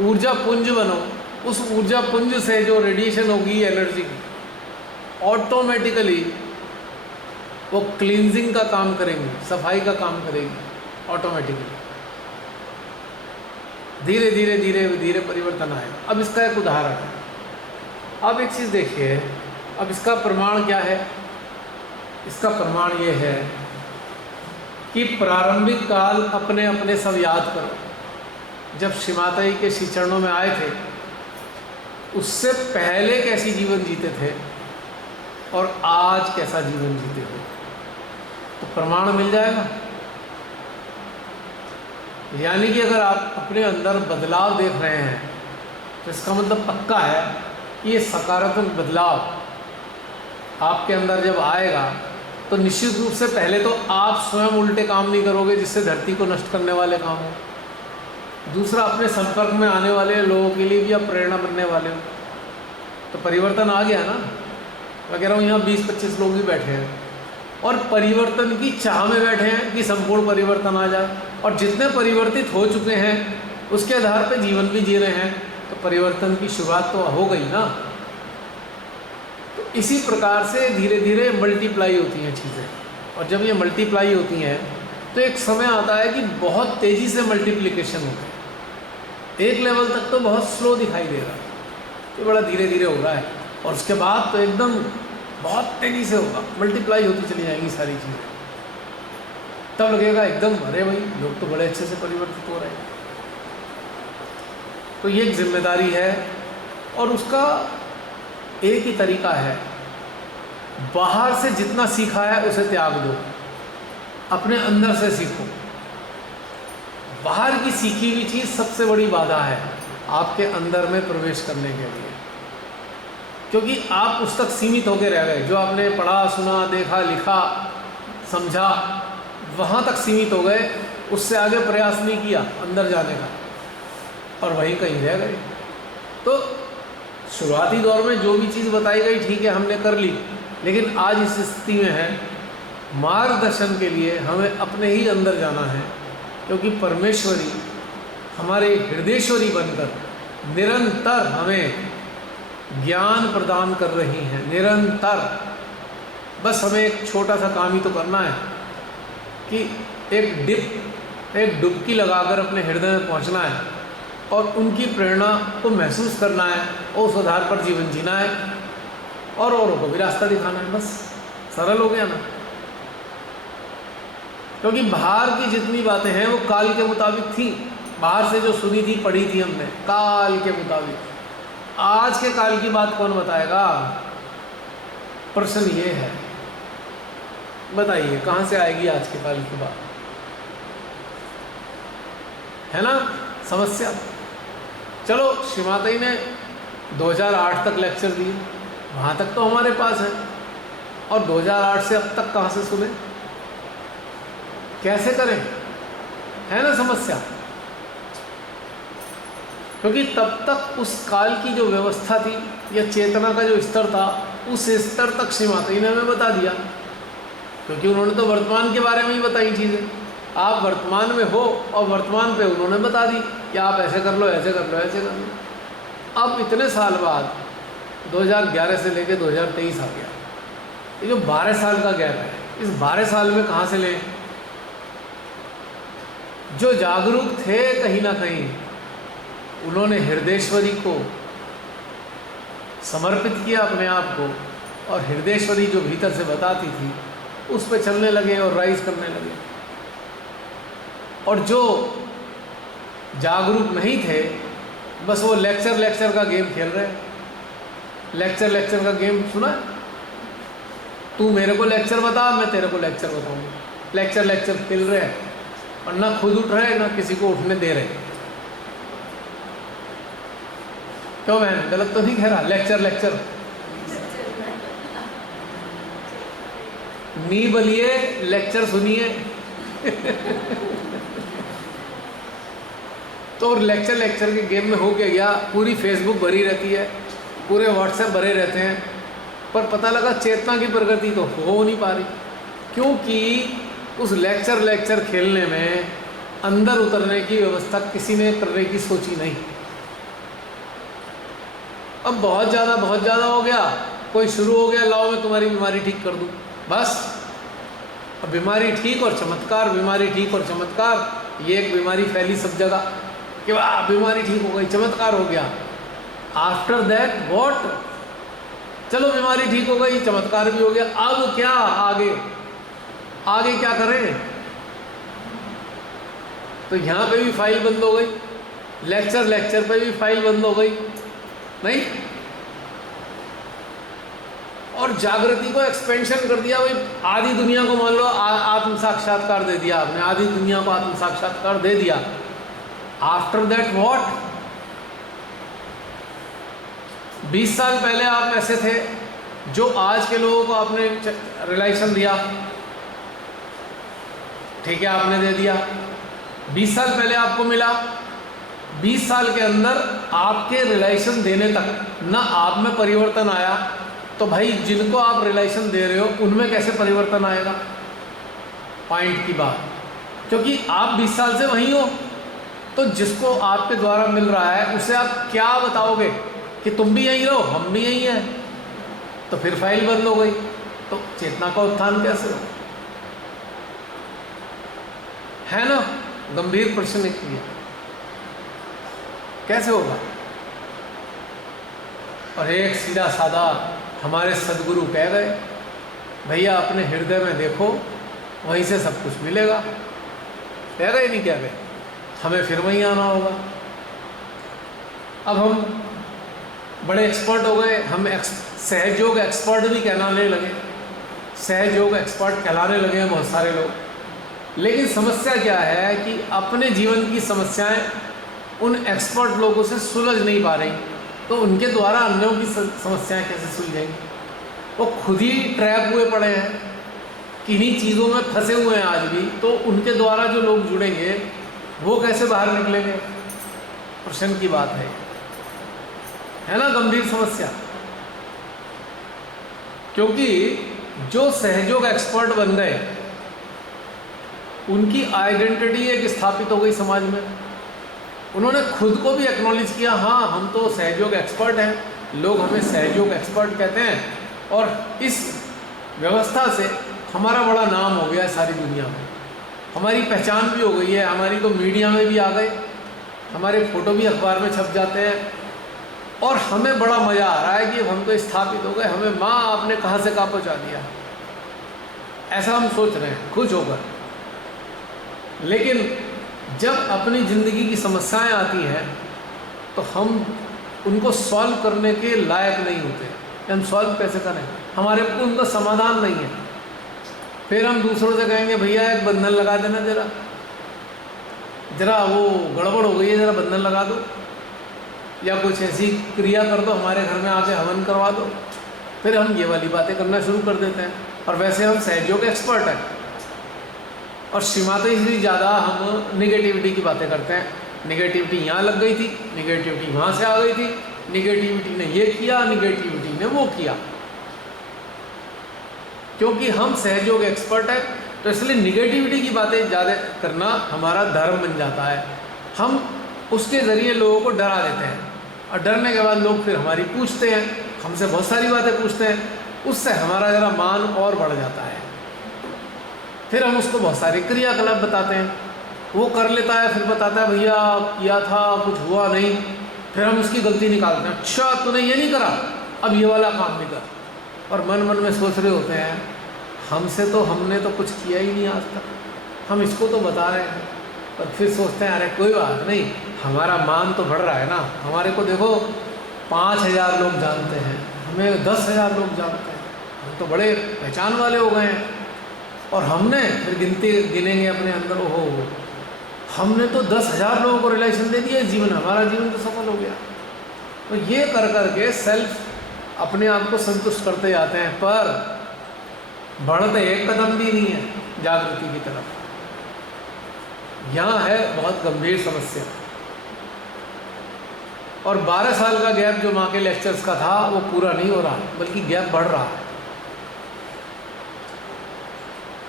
ऊर्जा पुंज बनो। उस ऊर्जा पुंज से जो रेडिएशन होगी एनर्जी की, ऑटोमेटिकली वो क्लींजिंग का काम करेंगी, सफाई का काम करेगी ऑटोमेटिकली। धीरे धीरे धीरे धीरे परिवर्तन आएगा। अब इसका एक उदाहरण है। अब एक चीज़ देखिए, अब इसका प्रमाण क्या है? इसका प्रमाण ये है कि प्रारंभिक काल अपने अपने सब याद करो। जब श्री माता जी के श्री चरणों में आए थे, उससे पहले कैसी जीवन जीते थे और आज कैसा जीवन जीते हो, तो प्रमाण मिल जाएगा। यानी कि अगर आप अपने अंदर बदलाव देख रहे हैं तो इसका मतलब पक्का है कि ये सकारात्मक बदलाव आपके अंदर जब आएगा तो निश्चित रूप से पहले तो आप स्वयं उल्टे काम नहीं करोगे जिससे धरती को नष्ट करने वाले काम हो। दूसरा, अपने संपर्क में आने वाले लोगों के लिए भी आप प्रेरणा बनने वाले हो। तो परिवर्तन आ गया ना। मैं कह रहा हूँ यहाँ 20-25 लोग भी बैठे हैं और परिवर्तन की चाह में बैठे हैं कि संपूर्ण परिवर्तन आ जाए, और जितने परिवर्तित हो चुके हैं उसके आधार पर जीवन भी जी रहे हैं, तो परिवर्तन की शुरुआत तो हो गई ना। तो इसी प्रकार से धीरे धीरे मल्टीप्लाई होती हैं चीज़ें, और जब ये मल्टीप्लाई होती हैं तो एक समय आता है कि बहुत तेज़ी से मल्टीप्लिकेशन होता है। एक लेवल तक तो बहुत स्लो दिखाई दे रहा है, तो बड़ा धीरे धीरे हो रहा है, और उसके बाद तो एकदम बहुत तेज़ी से होगा, मल्टीप्लाई होती चली जाएंगी सारी चीज़ें। तब लगेगा एकदम अरे भाई लोग तो बड़े अच्छे से परिवर्तित हो रहे हैं। तो ये एक जिम्मेदारी है, और उसका एक ही तरीका है, बाहर से जितना सीखा है उसे त्याग दो, अपने अंदर से सीखो। बाहर की सीखी हुई चीज़ सबसे बड़ी बाधा है आपके अंदर में प्रवेश करने के लिए, क्योंकि आप उस तक सीमित होकर रह गए। जो आपने पढ़ा, सुना, देखा, लिखा, समझा, वहाँ तक सीमित हो गए, उससे आगे प्रयास नहीं किया अंदर जाने का, और वहीं कहीं रह गए। तो शुरुआती दौर में जो भी चीज़ बताई गई ठीक है, हमने कर ली, लेकिन आज इस स्थिति में है, मार्गदर्शन के लिए हमें अपने ही अंदर जाना है, क्योंकि परमेश्वरी हमारे हृदयेश्वरी बनकर निरंतर हमें ज्ञान प्रदान कर रही हैं, निरंतर। बस हमें एक छोटा सा काम ही तो करना है कि एक डुबकी लगाकर अपने हृदय में पहुंचना है, और उनकी प्रेरणा को महसूस करना है, और उस आधार पर जीवन जीना है, और औरों को भी रास्ता दिखाना है। बस सरल हो गया ना। क्योंकि बाहर की जितनी बातें हैं वो काल के मुताबिक थी, बाहर से जो सुनी थी, पढ़ी थी हमने, काल के मुताबिक। आज के काल की बात कौन बताएगा? प्रश्न ये है, बताइए कहाँ से आएगी आज के काल की बात? है ना समस्या। चलो श्रीमाता ने 2008 तक लेक्चर दिए, वहाँ तक तो हमारे पास है, और 2008 से अब तक कहाँ से सुने, कैसे करें? है ना समस्या। क्योंकि तब तक उस काल की जो व्यवस्था थी या चेतना का जो स्तर था, उस स्तर तक श्रीमाता ने हमें बता दिया, क्योंकि उन्होंने तो वर्तमान के बारे में ही बताई चीज़ें। आप वर्तमान में हो, और वर्तमान पे उन्होंने बता दी कि आप ऐसे कर लो, ऐसे कर लो, ऐसे कर लो। अब इतने साल बाद 2011 से लेकर 2023 आ गया, ये जो 12 साल का गैप है, इस 12 साल में कहाँ से लें? जो जागरूक थे कहीं ना कहीं, उन्होंने हृदयेश्वरी को समर्पित किया अपने आप को, और हृदयेश्वरी जो भीतर से बताती थी उस पर चलने लगे और राइज करने लगे। और जो जागरूक नहीं थे, बस वो लेक्चर का गेम खेल रहे हैं। लेक्चर का गेम सुना? तू मेरे को लेक्चर बता, मैं तेरे को लेक्चर बताऊंगा। लेक्चर खेल रहे हैं, और ना खुद उठ रहे, ना किसी को उठने दे रहे। क्यों बहन, गलत तो नहीं कह रहा? लेक्चर नी बलिए, लेक्चर सुनिए। तो लेक्चर के गेम में हो गया, पूरी फेसबुक भरी रहती है, पूरे व्हाट्सएप भरे रहते हैं, पर पता लगा चेतना की प्रगति तो हो नहीं पा रही, क्योंकि उस लेक्चर खेलने में अंदर उतरने की व्यवस्था किसी ने करने की सोची नहीं। अब बहुत ज़्यादा हो गया, कोई शुरू हो गया, लाओ मैं तुम्हारी बीमारी ठीक कर दूँ, बस। अब बीमारी ठीक और चमत्कार, बीमारी ठीक और चमत्कार, ये एक बीमारी फैली सब जगह कि वाह बीमारी ठीक हो गई, चमत्कार हो गया। After that what? चलो बीमारी ठीक हो गई, चमत्कार भी हो गया, अब क्या? आगे क्या करें? तो यहाँ पे भी फाइल बंद हो गई, लेक्चर पे भी फाइल बंद हो गई, नहीं? और जागृति को एक्सपेंशन कर दिया। भाई आधी दुनिया को मान लो आत्म साक्षात्कार दे दिया आपने, आधी दुनिया को आत्म साक्षात्कार दे दिया। After that what? 20 साल पहले आप ऐसे थे, जो आज के लोगों को आपने रिलेशन दिया, ठीक है, आपने दे दिया, 20 साल पहले आपको मिला, 20 साल के अंदर आपके रिलेशन देने तक ना आप में परिवर्तन आया, तो भाई जिनको आप रिलेशन दे रहे हो उनमें कैसे परिवर्तन आएगा? पॉइंट की बात, क्योंकि आप 20 साल से वहीं हो, तो जिसको आपके द्वारा मिल रहा है उसे आप क्या बताओगे कि तुम भी यहीं रहो, हम भी यहीं हैं, तो फिर फाइल बंद हो गई, तो चेतना का उत्थान कैसे हो? है ना, गंभीर प्रश्न किया, कैसे होगा? और एक सीधा साधा हमारे सदगुरु कह गए, भैया अपने हृदय में देखो, वहीं से सब कुछ मिलेगा। कह गए नहीं कह गए? हमें फिर वहीं आना होगा। अब हम बड़े एक्सपर्ट हो गए, हम सहयोग एक्सपर्ट भी कहलाने लगे, सहयोग एक्सपर्ट कहलाने लगे हैं बहुत सारे लोग। लेकिन समस्या क्या है कि अपने जीवन की समस्याएं उन एक्सपर्ट लोगों से सुलझ नहीं पा रही, तो उनके द्वारा अन्यों की समस्याएं कैसे सुलझेंगी? वो खुद ही ट्रैप हुए पड़े हैं, किन्हीं चीज़ों में फंसे हुए हैं आज भी, तो उनके द्वारा जो लोग जुड़ेंगे वो कैसे बाहर निकलेंगे? प्रश्न की बात है ना, गंभीर समस्या। क्योंकि जो सहयोग एक्सपर्ट बन गए उनकी आइडेंटिटी एक स्थापित हो गई समाज में, उन्होंने खुद को भी एक्नॉलेज किया, हाँ हम तो सहयोग एक्सपर्ट हैं, लोग हमें सहयोग एक्सपर्ट कहते हैं, और इस व्यवस्था से हमारा बड़ा नाम हो गया है सारी दुनिया में, हमारी पहचान भी हो गई है, हमारी तो मीडिया में भी आ गए, हमारे फ़ोटो भी अखबार में छप जाते हैं, और हमें बड़ा मज़ा आ रहा है कि हम तो स्थापित हो गए, हमें माँ आपने कहाँ से कहाँ पहुँचा दिया, ऐसा हम सोच रहे हैं खुश होकर। लेकिन जब अपनी ज़िंदगी की समस्याएं आती हैं तो हम उनको सॉल्व करने के लायक नहीं होते, हम सॉल्व कैसे करें, हमारे को उनका समाधान नहीं है। फिर हम दूसरों से कहेंगे भैया एक बंधन लगा देना, जरा वो गड़बड़ हो गई है, जरा बंधन लगा दो, या कुछ ऐसी क्रिया कर दो, हमारे घर में आके हवन करवा दो। फिर हम ये वाली बातें करना शुरू कर देते हैं, और वैसे हम सहयोग एक्सपर्ट हैं, और सीमाते से ज़्यादा हम निगेटिविटी की बातें करते हैं। निगेटिविटी यहाँ लग गई थी, निगेटिविटी वहाँ से आ गई थी, निगेटिविटी ने ये किया, निगेटिविटी ने वो किया। क्योंकि हम सहयोग एक्सपर्ट है, तो इसलिए निगेटिविटी की बातें ज़्यादा करना हमारा धर्म बन जाता है। हम उसके ज़रिए लोगों को डरा देते हैं, और डरने के बाद लोग फिर हमारी पूछते हैं, हमसे बहुत सारी बातें पूछते हैं, उससे हमारा ज़रा मान और बढ़ जाता है। फिर हम उसको बहुत सारे क्रियाकलाप बताते हैं, वो कर लेता है, फिर बताता है भैया किया था कुछ हुआ नहीं, फिर हम उसकी गलती निकालते हैं, अच्छा तूने ये नहीं करा, अब ये वाला काम नहीं कर। और मन मन में सोच रहे होते हैं हमसे तो हमने तो कुछ किया ही नहीं आज तक, हम इसको तो बता रहे हैं, पर फिर सोचते हैं अरे कोई बात नहीं, हमारा मान तो बढ़ रहा है ना, हमारे को देखो 5000 लोग जानते हैं, हमें 10,000 लोग जानते हैं, हम तो बड़े पहचान वाले हो गए हैं। और हमने फिर गिनेंगे अपने अंदर, ओहो हमने तो 10,000 लोगों को रिलेशन दे दिया, जीवन हमारा जीवन तो सफल हो गया। तो ये कर करके सेल्फ अपने आप को संतुष्ट करते जाते हैं, पर बढ़ते एक कदम भी नहीं है जागृति की तरफ। यहाँ है बहुत गंभीर समस्या। और 12 साल का गैप जो माँ के लेक्चर्स का था वो पूरा नहीं हो रहा, बल्कि गैप बढ़ रहा है।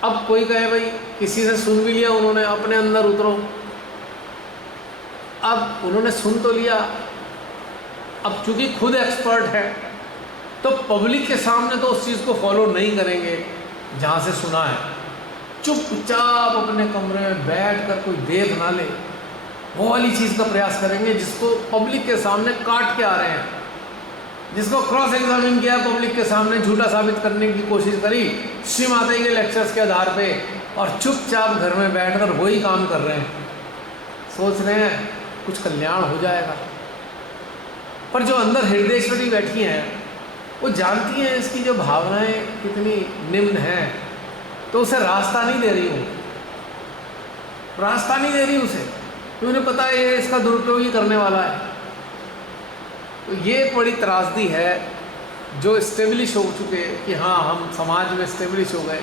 अब कोई कहे भाई किसी से सुन भी लिया उन्होंने, अपने अंदर उतरो। अब उन्होंने सुन तो लिया, अब चूंकि खुद एक्सपर्ट है तो पब्लिक के सामने तो उस चीज़ को फॉलो नहीं करेंगे जहाँ से सुना है, चुपचाप अपने कमरे में बैठ कर कोई देख ना ले, वो वाली चीज़ का प्रयास करेंगे जिसको पब्लिक के सामने काट के आ रहे हैं, जिसको क्रॉस एग्जामिन किया पब्लिक के सामने, झूठा साबित करने की कोशिश करी श्री माता के लेक्चर्स के आधार पे, और चुपचाप घर में बैठकर वही काम कर रहे हैं, सोच रहे हैं कुछ कल्याण हो जाएगा। पर जो अंदर हृदयेश्वरी बैठी हैं वो जानती हैं इसकी जो भावनाएं कितनी निम्न हैं, तो उसे रास्ता नहीं दे रही हूँ, रास्ता नहीं दे रही उसे, तो उन्हें पता है ये इसका दुरुपयोग ही करने वाला है। तो ये एक बड़ी त्रासदी है जो स्टेब्लिश हो चुके कि हाँ हम समाज में स्टेब्लिश हो गए,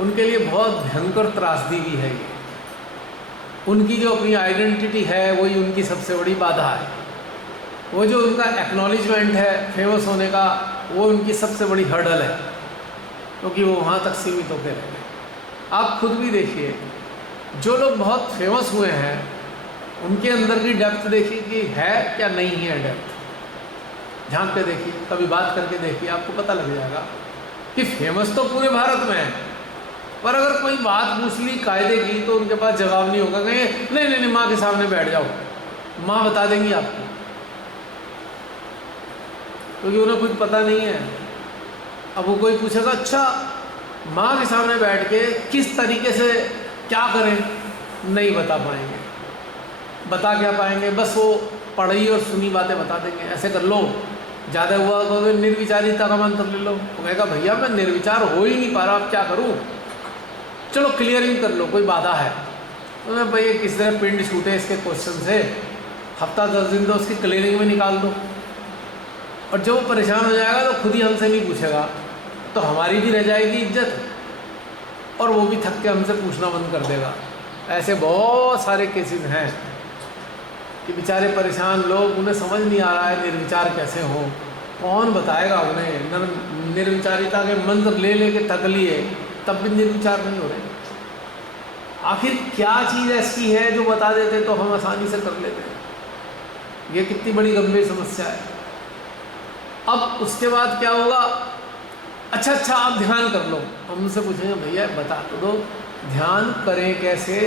उनके लिए बहुत भयंकर त्रासदी भी है ये। उनकी जो अपनी आइडेंटिटी है वही उनकी सबसे बड़ी बाधा है। वो जो उनका एक्नॉलेजमेंट है फेमस होने का, वो उनकी सबसे बड़ी हर्डल है, क्योंकि वो वहाँ तक सीमित होकर रह गए। आप खुद भी देखिए, जो लोग बहुत फेमस हुए हैं उनके अंदर की डेप्थ देखिए कि है क्या नहीं है डेप्थ। झांक के देखिए, कभी बात करके देखिए, आपको पता लग जाएगा कि फेमस तो पूरे भारत में है, पर अगर कोई बात पूछ ली कायदे की तो उनके पास जवाब नहीं होगा। कहेंगे नहीं नहीं नहीं, माँ के सामने बैठ जाओ, माँ बता देंगी आपको, क्योंकि उन्हें कुछ पता नहीं है। अब वो कोई पूछेगा अच्छा माँ के सामने बैठ के किस तरीके से क्या करें, नहीं बता पाएंगे। बता क्या पाएंगे, बस वो पढ़ी और सुनी बातें बता देंगे। ऐसे कर लो, ज़्यादा हुआ तो निर्विचारिता का मंत्र ले लो। वो कहेगा भैया मैं निर्विचार हो ही नहीं पा रहा, अब क्या करूँ, चलो क्लियरिंग कर लो, कोई बाधा है तो मैं भैया किस तरह पिंड छूटे इसके क्वेश्चन से, हफ्ता 10 दिन तो उसकी क्लियरिंग में निकाल दो। और जब वो परेशान हो जाएगा तो खुद ही हमसे नहीं पूछेगा, तो हमारी भी रह जाएगी इज्जत, और वो भी थक के हमसे पूछना बंद कर देगा। ऐसे बहुत सारे केसेस हैं कि बेचारे परेशान लोग, उन्हें समझ नहीं आ रहा है निर्विचार कैसे हो। कौन बताएगा उन्हें? निर्विचारिता के मंत्र ले लेके थक लिए, तब भी निर्विचार नहीं हो रहे। आखिर क्या चीज़ ऐसी है जो बता देते तो हम आसानी से कर लेते हैं? ये कितनी बड़ी गंभीर समस्या है। अब उसके बाद क्या होगा? अच्छा आप ध्यान कर लो। हम उनसे पूछेंगे भैया बता तो दो, ध्यान करें कैसे?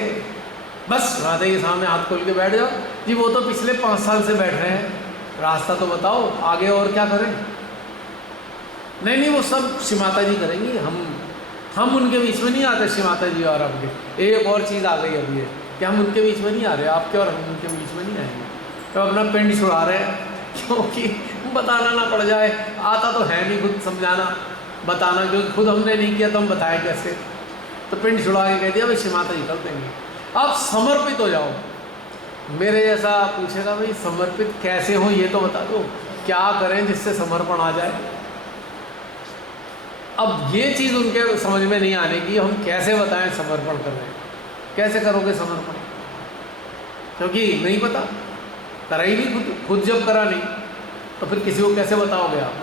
बस राधे के सामने हाथ खोल के बैठ जाओ। जी वो तो पिछले 5 साल से बैठ रहे हैं, रास्ता तो बताओ आगे और क्या करें? नहीं वो सब श्री माता जी करेंगी, हम उनके बीच में नहीं आते। श्री माता जी और आपके एक और चीज़ आ गई अभी है कि हम उनके बीच में नहीं आ रहे, आपके और हम उनके बीच में नहीं आएंगे। तो अपना पिंड छुड़ा रहे हैं, क्योंकि बताना ना पड़ जाए। आता तो है नहीं खुद समझाना बताना, क्योंकि खुद हमने नहीं किया तो हम बताएं कैसे। तो पिंड छुड़ा के कह दिया भाई श्री माता जी कर देंगे। आप समर्पित हो जाओ। मेरे जैसा पूछेगा भाई समर्पित कैसे हो ये तो बता दो, क्या करें जिससे समर्पण आ जाए? अब ये चीज़ उनके समझ में नहीं आने की, हम कैसे बताएं समर्पण कर रहे हैं? कैसे करोगे समर्पण? क्योंकि नहीं पता, करा ही नहीं खुद जब करा नहीं तो फिर किसी को कैसे बताओगे आप?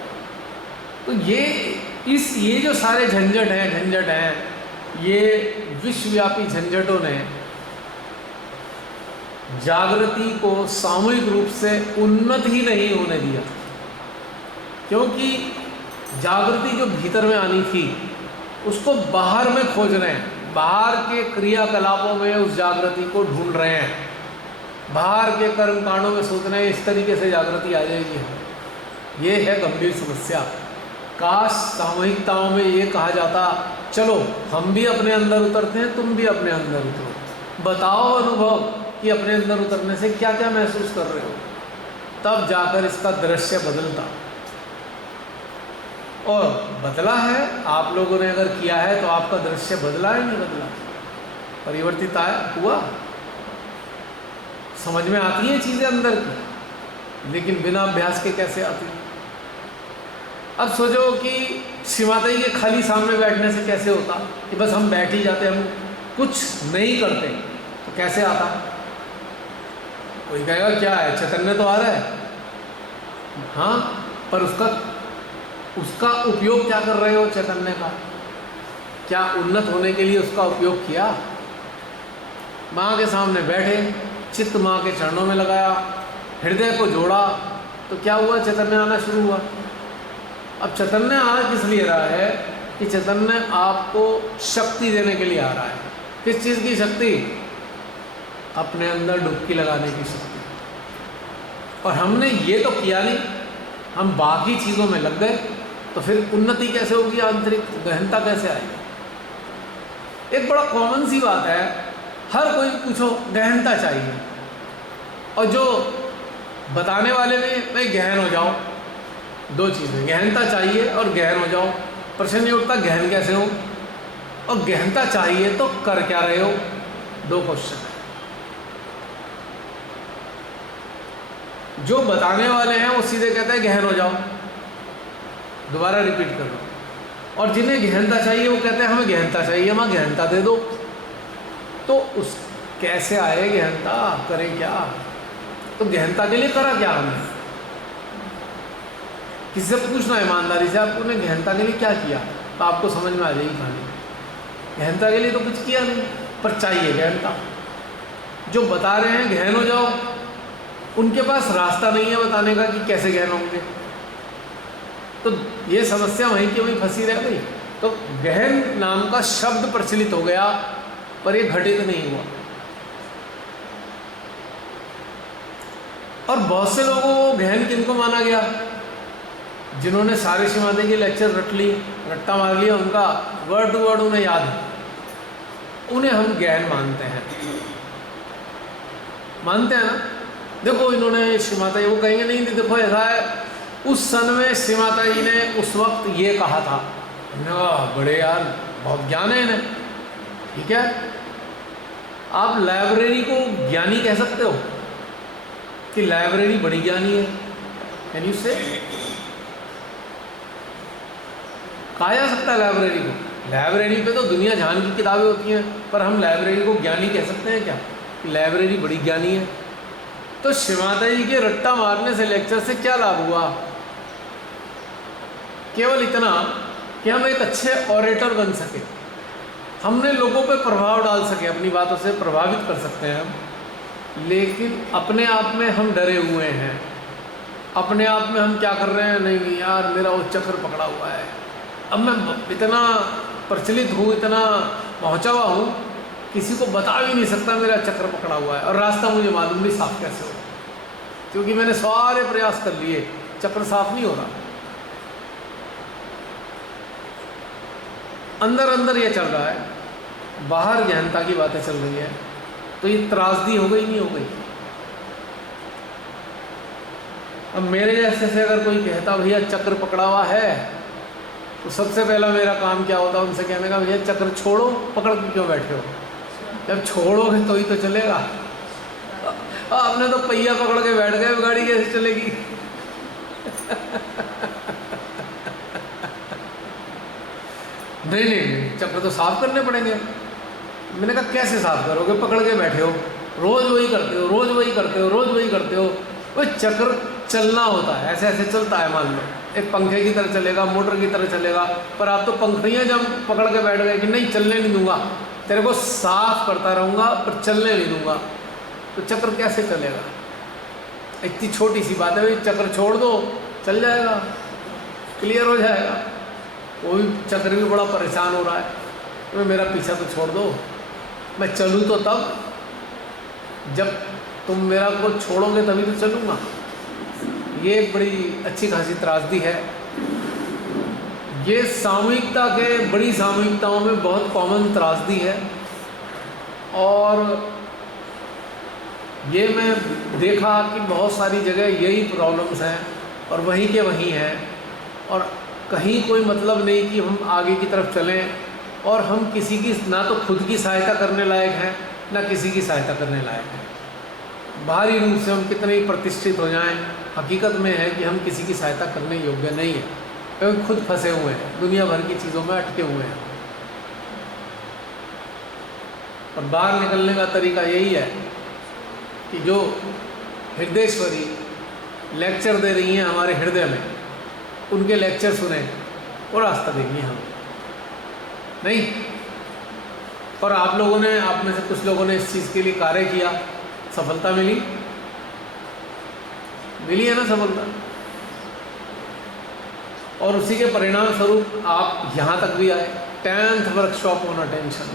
तो ये जो सारे झंझट हैं, ये विश्वव्यापी झंझटों ने जागृति को सामूहिक रूप से उन्नत ही नहीं होने दिया। क्योंकि जागृति जो भीतर में आनी थी उसको बाहर में खोज रहे हैं, बाहर के क्रियाकलापों में उस जागृति को ढूंढ रहे हैं, बाहर के कर्म कांडों में सोच रहे हैं इस तरीके से जागृति आ जाएगी। ये है गंभीर समस्या। काश सामूहिकताओं में ये कहा जाता चलो हम भी अपने अंदर उतरते हैं, तुम भी अपने अंदर उतरो, बताओ अनुभव कि अपने अंदर उतरने से क्या क्या महसूस कर रहे हो, तब जाकर इसका दृश्य बदलता। और बदला है, आप लोगों ने अगर किया है तो आपका दृश्य बदला है नहीं बदला, परिवर्तित हुआ। समझ में आती हैं चीज़ें अंदर की, लेकिन बिना अभ्यास के कैसे आती? अब सोचो कि श्री माता जी के खाली सामने बैठने से कैसे होता कि बस हम बैठ ही जाते, हम कुछ नहीं करते, तो कैसे आता? कोई कहेगा क्या है, चैतन्य तो आ रहा है। हाँ, पर उसका उपयोग क्या कर रहे हो चैतन्य का? क्या उन्नत होने के लिए उसका उपयोग किया? माँ के सामने बैठे, चित्त माँ के चरणों में लगाया, हृदय को जोड़ा, तो क्या हुआ? चैतन्य आना शुरू हुआ। अब चैतन्य आ किस लिए रहा है? कि चैतन्य आपको शक्ति देने के लिए आ रहा है। किस चीज़ की शक्ति? अपने अंदर डुबकी लगाने की शक्ति। और हमने ये तो किया नहीं, हम बाकी चीज़ों में लग गए, तो फिर उन्नति कैसे होगी? आंतरिक गहनता कैसे आएगी? एक बड़ा कॉमन सी बात है, हर कोई पूछो गहनता चाहिए, और जो बताने वाले में भाई गहन हो जाओ, दो चीज़ें, गहनता चाहिए और गहन हो जाओ। प्रश्न नहीं उठता गहन कैसे हो, और गहनता चाहिए तो कर क्या रहे हो? दो क्वेश्चन है। जो बताने वाले हैं वो सीधे कहते हैं गहन हो जाओ, दोबारा रिपीट कर रहा हूँ। और जिन्हें गहनता चाहिए वो कहते हैं हमें गहनता चाहिए, हमें गहनता दे दो। तो उस कैसे आए गहनता, करें क्या? तो गहनता के लिए करा क्या हमने? किसी से पूछना ईमानदारी से, आपने गहनता के लिए क्या किया, तो आपको समझ में आ जाएगी कहानी। गहनता के लिए तो कुछ किया नहीं, पर चाहिए गहनता। जो बता रहे हैं गहन हो जाओ, उनके पास रास्ता नहीं है बताने का कि कैसे गहन होंगे, तो ये समस्या वहीं की वहीं फंसी रह गई। तो गहन नाम का शब्द प्रचलित हो गया, पर ये घटित नहीं हुआ। और बहुत से लोगों को गहन किनको माना गया? जिन्होंने सारे श्रीमाता के लेक्चर रट्टा मार लिया, उनका वर्ड टू वर्ड उन्हें याद है, उन्हें हम गहन मानते हैं ना। देखो इन्होंने श्रीमाता जी, वो कहेंगे नहीं देखो ऐसा है, उस सन में श्रीमाता जी ने उस वक्त ये कहा था। बड़े यार बहुत ज्ञान है इन्हें, ठीक है। आप लाइब्रेरी को ज्ञानी कह सकते हो कि लाइब्रेरी बड़ी ज्ञानी है? कैन यू से? कहा जा सकता है लाइब्रेरी को? लाइब्रेरी पे तो दुनिया जहान की किताबें होती हैं, पर हम लाइब्रेरी को ज्ञानी कह सकते हैं क्या कि लाइब्रेरी बड़ी ज्ञानी है? तो श्रीमाता जी के रट्टा मारने से, लेक्चर से क्या लाभ हुआ? केवल इतना कि हम एक अच्छे ऑरेटर बन सके, हमने लोगों पे प्रभाव डाल सके, अपनी बातों से प्रभावित कर सकते हैं हम। लेकिन अपने आप में हम डरे हुए हैं, अपने आप में हम क्या कर रहे हैं, नहीं यार मेरा वो चक्र पकड़ा हुआ है। अब मैं इतना प्रचलित हूँ, इतना पहुँचा हुआ हूँ, किसी को बता भी नहीं सकता मेरा चक्र पकड़ा हुआ है, और रास्ता मुझे मालूम नहीं साफ कैसे हो, क्योंकि मैंने सारे प्रयास कर लिए, चक्र साफ नहीं हो रहा। अंदर अंदर ये चल रहा है, बाहर गहनता की बातें चल रही है, तो ये त्रासदी हो गई नहीं हो गई? अब मेरे जैसे से अगर कोई कहता भैया चक्र पकड़ा हुआ है, तो सबसे पहला मेरा काम क्या होता, उनसे कहने का भैया चक्र छोड़ो, पकड़ के क्यों बैठे हो? जब छोड़ोगे तो ही तो चलेगा। आपने तो पहिया पकड़ के बैठ गए, गाड़ी कैसे चलेगी? नहीं, चक्र तो साफ करने पड़ेंगे। मैंने कहा कैसे साफ करोगे, पकड़ के बैठे हो, रोज वही करते हो, रोज वही करते हो, रोज वही करते हो। वो चक्र चलना होता है, ऐसे ऐसे चलता है। मान लो एक पंखे की तरह चलेगा, मोटर की तरह चलेगा, पर आप तो पंखड़ियाँ जब पकड़ के बैठ गए कि नहीं चलने नहीं दूंगा, तेरे को साफ करता रहूँगा पर चलने नहीं दूंगा, तो चक्र कैसे चलेगा? इतनी छोटी सी बात है भाई, चक्र छोड़ दो चल जाएगा, क्लियर हो जाएगा। वो भी चक्र भी बड़ा परेशान हो रहा है, तो मेरा पीछा तो छोड़ दो, मैं चलूँ तो तब, जब तुम मेरा को छोड़ोगे तभी तो चलूँगा। ये एक बड़ी अच्छी खासी त्रासदी है। ये सामूहिकता के, बड़ी सामूहिकताओं में बहुत कॉमन त्रासदी है, और ये मैं देखा कि बहुत सारी जगह यही प्रॉब्लम्स हैं, और वहीं के वहीं हैं, और कहीं कोई मतलब नहीं कि हम आगे की तरफ चलें, और हम किसी की ना तो खुद की सहायता करने लायक हैं, ना किसी की सहायता करने लायक हैं। बाहरी रूप से हम कितने ही प्रतिष्ठित हो जाएं, हकीकत में है कि हम किसी की सहायता करने योग्य नहीं है, क्योंकि खुद फंसे हुए हैं, दुनिया भर की चीज़ों में अटके हुए हैं। और बाहर निकलने का तरीका यही है कि जो हृदयेश्वरी लेक्चर दे रही हैं हमारे हृदय में, उनके लेक्चर सुने और रास्ता देंगे हम नहीं। और आप लोगों ने, आप में से कुछ लोगों ने इस चीज़ के लिए कार्य किया, सफलता मिली है ना सफलता, और उसी के परिणाम स्वरूप आप यहाँ तक भी आए। 10th वर्कशॉप ऑन अटेंशन,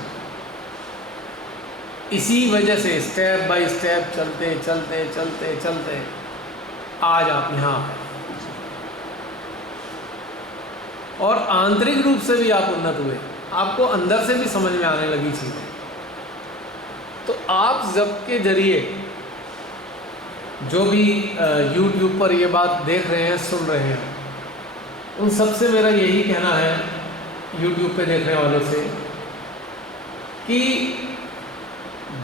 इसी वजह से स्टेप बाय स्टेप चलते चलते चलते चलते आज आप यहाँ आए, और आंतरिक रूप से भी आप उन्नत हुए, आपको अंदर से भी समझ में आने लगी चीज़ें। तो आप जब के जरिए जो भी YouTube पर ये बात देख रहे हैं, सुन रहे हैं, उन सबसे मेरा यही कहना है, YouTube पे देखने वालों से, कि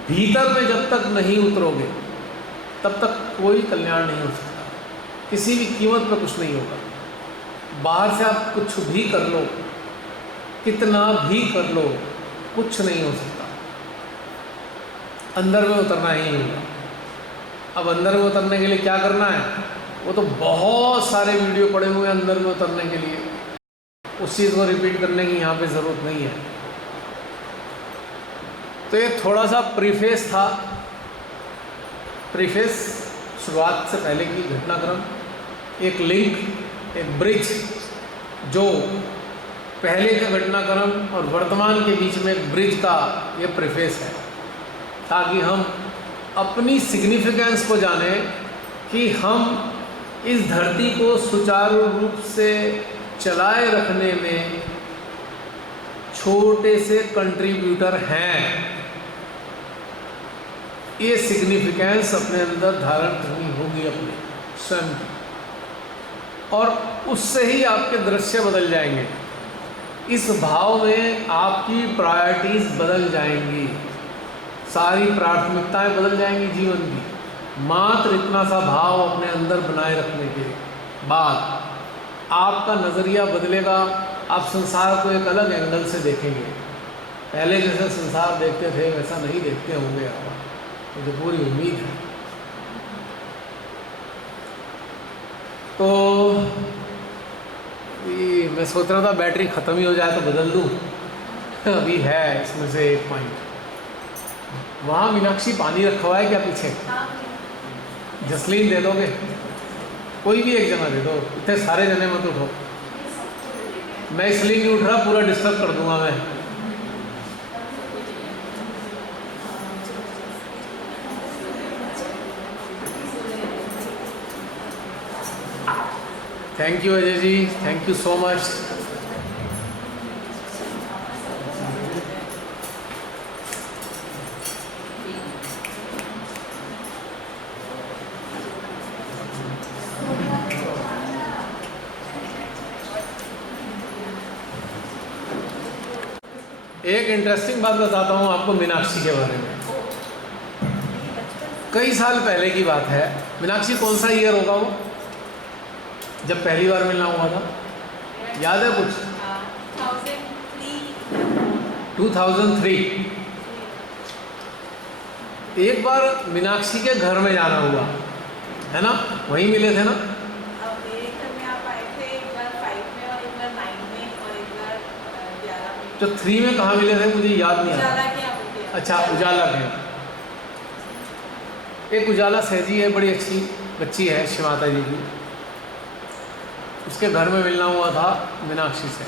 भीतर में जब तक नहीं उतरोगे तब तक कोई कल्याण नहीं हो सकता, किसी भी कीमत पर कुछ नहीं होगा। बाहर से आप कुछ भी कर लो, कितना भी कर लो, कुछ नहीं हो सकता। अंदर में उतरना ही होगा। अब अंदर में उतरने के लिए क्या करना है? वो तो बहुत सारे वीडियो पड़े हुए हैं अंदर में उतरने के लिए, उस चीज़ को रिपीट करने की यहाँ पे ज़रूरत नहीं है। तो ये थोड़ा सा प्रीफेस था, प्रीफेस शुरुआत से पहले की घटनाक्रम, एक लिंक, एक ब्रिज जो पहले का घटनाक्रम और वर्तमान के बीच में एक ब्रिज का ये प्रीफेस है, ताकि हम अपनी सिग्निफिकेंस को जानें कि हम इस धरती को सुचारू रूप से चलाए रखने में छोटे से कंट्रीब्यूटर हैं। ये सिग्निफिकेंस अपने अंदर धारण करनी होगी अपने स्वयं की, और उससे ही आपके दृश्य बदल जाएंगे। इस भाव में आपकी प्रायोरिटीज बदल जाएंगी, सारी प्राथमिकताएं बदल जाएंगी जीवन की। मात्र इतना सा भाव अपने अंदर बनाए रखने के बाद आपका नज़रिया बदलेगा। आप संसार को एक अलग एंगल से देखेंगे। पहले जैसे संसार देखते थे वैसा नहीं देखते होंगे आप, मुझे पूरी उम्मीद है। तो मैं सोच रहा था बैटरी ख़त्म ही हो जाए तो बदल दूँ, अभी है इसमें से एक पॉइंट। वहाँ मीनाक्षी पानी रखा हुआ है क्या पीछे? जसलीन दे दोगे? कोई भी एक जना दे दो, इतने सारे जने मत उठो। मैं इसलिए नहीं उठ रहा, पूरा डिस्टर्ब कर दूंगा मैं। Thank you Ajay ji, thank you so much. एक इंटरेस्टिंग बात बताता हूँ आपको मीनाक्षी के बारे में। कई साल पहले की बात है। मीनाक्षी कौन सा ईयर होगा वो जब पहली बार मिलना हुआ था? याद है कुछ? 2003। एक बार मीनाक्षी के घर में जाना हुआ है ना, वहीं मिले थे ना? तो 3 में कहाँ मिले थे मुझे याद नहीं आ रहा। अच्छा, उजाला के। एक उजाला सहजी है, बड़ी अच्छी बच्ची है, शिवाता जी की, उसके घर में मिलना हुआ था मीनाक्षी से।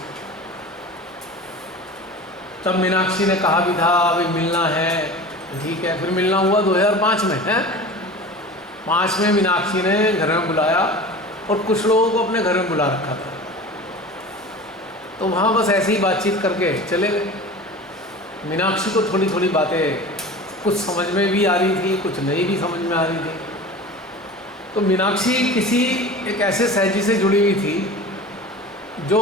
तब मीनाक्षी ने कहा भी था अभी मिलना है, ठीक है। फिर मिलना हुआ 2005 में है। 5 में मीनाक्षी ने घर में बुलाया और कुछ लोगों को अपने घर में बुला रखा था। तो वहाँ बस ऐसे ही बातचीत करके चले गए। मीनाक्षी को थोड़ी थोड़ी बातें कुछ समझ में भी आ रही थी, कुछ नहीं भी समझ में आ रही थी। तो मीनाक्षी किसी एक ऐसे सहजी से जुड़ी हुई थी जो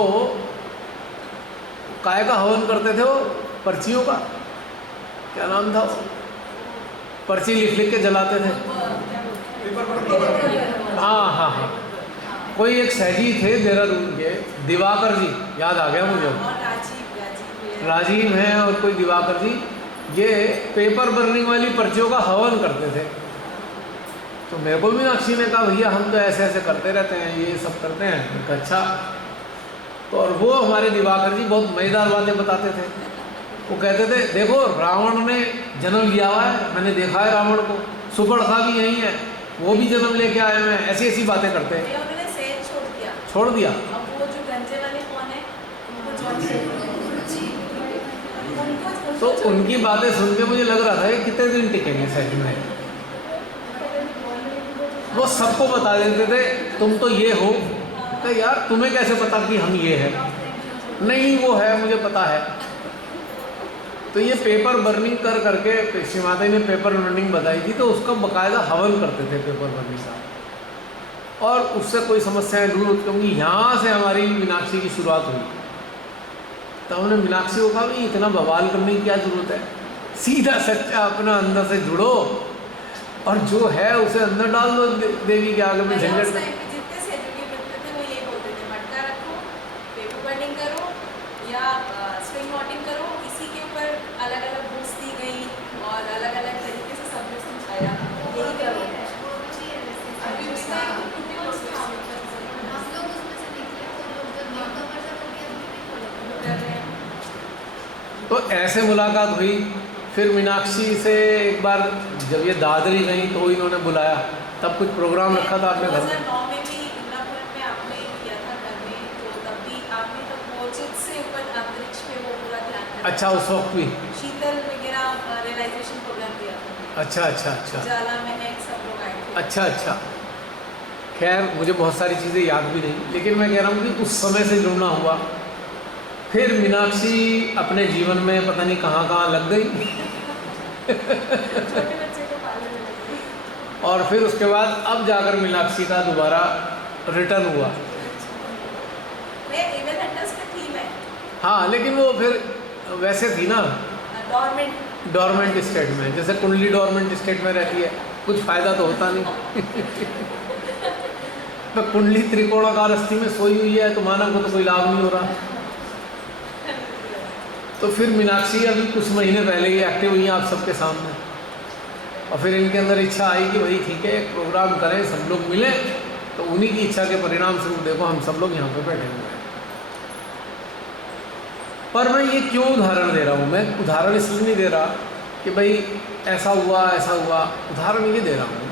काय का हवन करते थे, वो पर्चियों का क्या नाम था, वो पर्ची लिख लिख के जलाते थे। हाँ हाँ हाँ, कोई एक सहजी थे देहरादून के, दिवाकर जी, याद आ गया मुझे, राजीव हैं और कोई दिवाकर जी, ये पेपर बर्निंग वाली पर्चियों का हवन करते थे। तो मेरे को मीनाक्षी ने कहा भैया हम तो ऐसे ऐसे करते रहते हैं, ये सब करते हैं। मैंने कहा अच्छा। तो और वो हमारे दिवाकर जी बहुत मज़ेदार बातें बताते थे। वो कहते थे देखो रावण ने जन्म लिया हुआ है, मैंने देखा है रावण को, सुपर्णखा भी यही है, वो भी जन्म लेके आए हुए हैं, ऐसी ऐसी बातें करते हैं। छोड़ दिया। अब वो जो गंजे वाले कौन है, तो उनकी बातें सुन के मुझे लग रहा था कि कितने दिन टिकेंगे सच में। वो सबको बता देते थे तुम तो ये हो, तो यार तुम्हें कैसे पता कि हम ये हैं? नहीं वो है, मुझे पता है। तो ये पेपर बर्निंग कर करके श्रीमाता ने पेपर बर्निंग बताई थी, तो उसका बकायदा हवन करते थे पेपर बर्निंग का, और उससे कोई समस्याएं दूर होती होंगी। यहाँ से हमारी मीनाक्षी की शुरुआत हुई। तो हमने मीनाक्षी को कहा भाई इतना बवाल करने की क्या ज़रूरत है, सीधा सच्चा अपना अंदर से जुड़ो और जो है उसे अंदर डाल दो देवी के आगे में झंझट। या स्विंग वॉटिंग करो, इसी के ऊपर अलग अलग बुक्स दी गई और अलग अलग तरीके से सबने समझाया, यही करो। अभी भी था कर रहे हैं। तो ऐसे मुलाकात हुई। फिर मीनाक्षी से एक बार जब ये दादरी गई तो इन्होंने बुलाया, तब कुछ प्रोग्राम रखा था आपने घर में? 2009 में भी इंद्रापुरम में आपने किया था करने, तो तब भी आपने तब मौजूद से ऊपर अंतरिक्ष पे वो पूरा ध्यान रखा। अच्छा, उस वक्त भी शीतल वगैरह रियलाइजेशन प्रोग्राम किया था। अच्छा अच्छा अच्छा जाला महक सब लोग आए थे। अच्छा अच्छा। खैर मुझे बहुत सारी चीज़ें याद भी नहीं, लेकिन मैं कह रहा हूँ कि उस समय से जुड़ना हुआ। फिर मीनाक्षी अपने जीवन में पता नहीं कहाँ कहाँ लग गई छोटे बच्चे को पालने में लग गई। और फिर उसके बाद अब जाकर मीनाक्षी का दोबारा रिटर्न हुआ। मैं इवेंट हंटर्स में थी मैं। हाँ, लेकिन वो फिर वैसे थी ना, डोरमेंट स्टेट में, जैसे कुंडली डोरमेंट स्टेट में रहती है, कुछ फ़ायदा तो होता नहीं तो कुंडली त्रिकोणाकार अस्थि में सोई हुई है तो मानव को तो कोई लाभ नहीं हो रहा। तो फिर मीनाक्षी अभी कुछ महीने पहले ही एक्टिव हुई हैं आप सबके सामने, और फिर इनके अंदर इच्छा आई कि भाई ठीक है, एक प्रोग्राम करें, सब लोग मिलें। तो उन्हीं की इच्छा के परिणाम स्वरूप देखो हम सब लोग यहाँ पे बैठे हुए हैं। पर मैं ये क्यों उदाहरण दे रहा हूँ? मैं उदाहरण इसलिए नहीं दे रहा कि भाई ऐसा हुआ ऐसा हुआ, उदाहरण ये दे रहा हूँ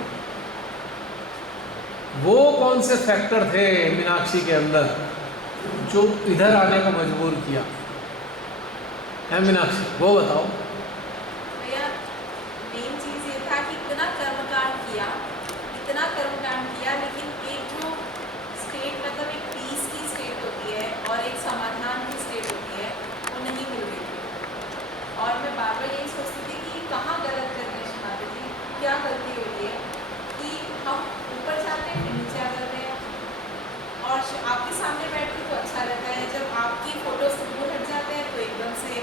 वो कौन से फैक्टर थे मीनाक्षी के अंदर जो इधर आने को मजबूर किया है मीनाक्षी, वो बताओ। भैया मेन चीज़ ये था कि इतना कर्मकांड किया, लेकिन एक जो स्टेट, मतलब एक पीस की स्टेट होती है और एक समाधान की स्टेट होती है, वो नहीं मिल रही थी। और मैं बार बार यही सोचती थी कि कहाँ गलत कर रहे हैं माता जी, क्या गलती हो रही है कि हम ऊपर जाते हैं फिर नीचे आ जाते हैं, और आपके सामने बैठ के तो अच्छा रहता है, जब आपकी फोटो से दूर हट जाते हैं तो एकदम से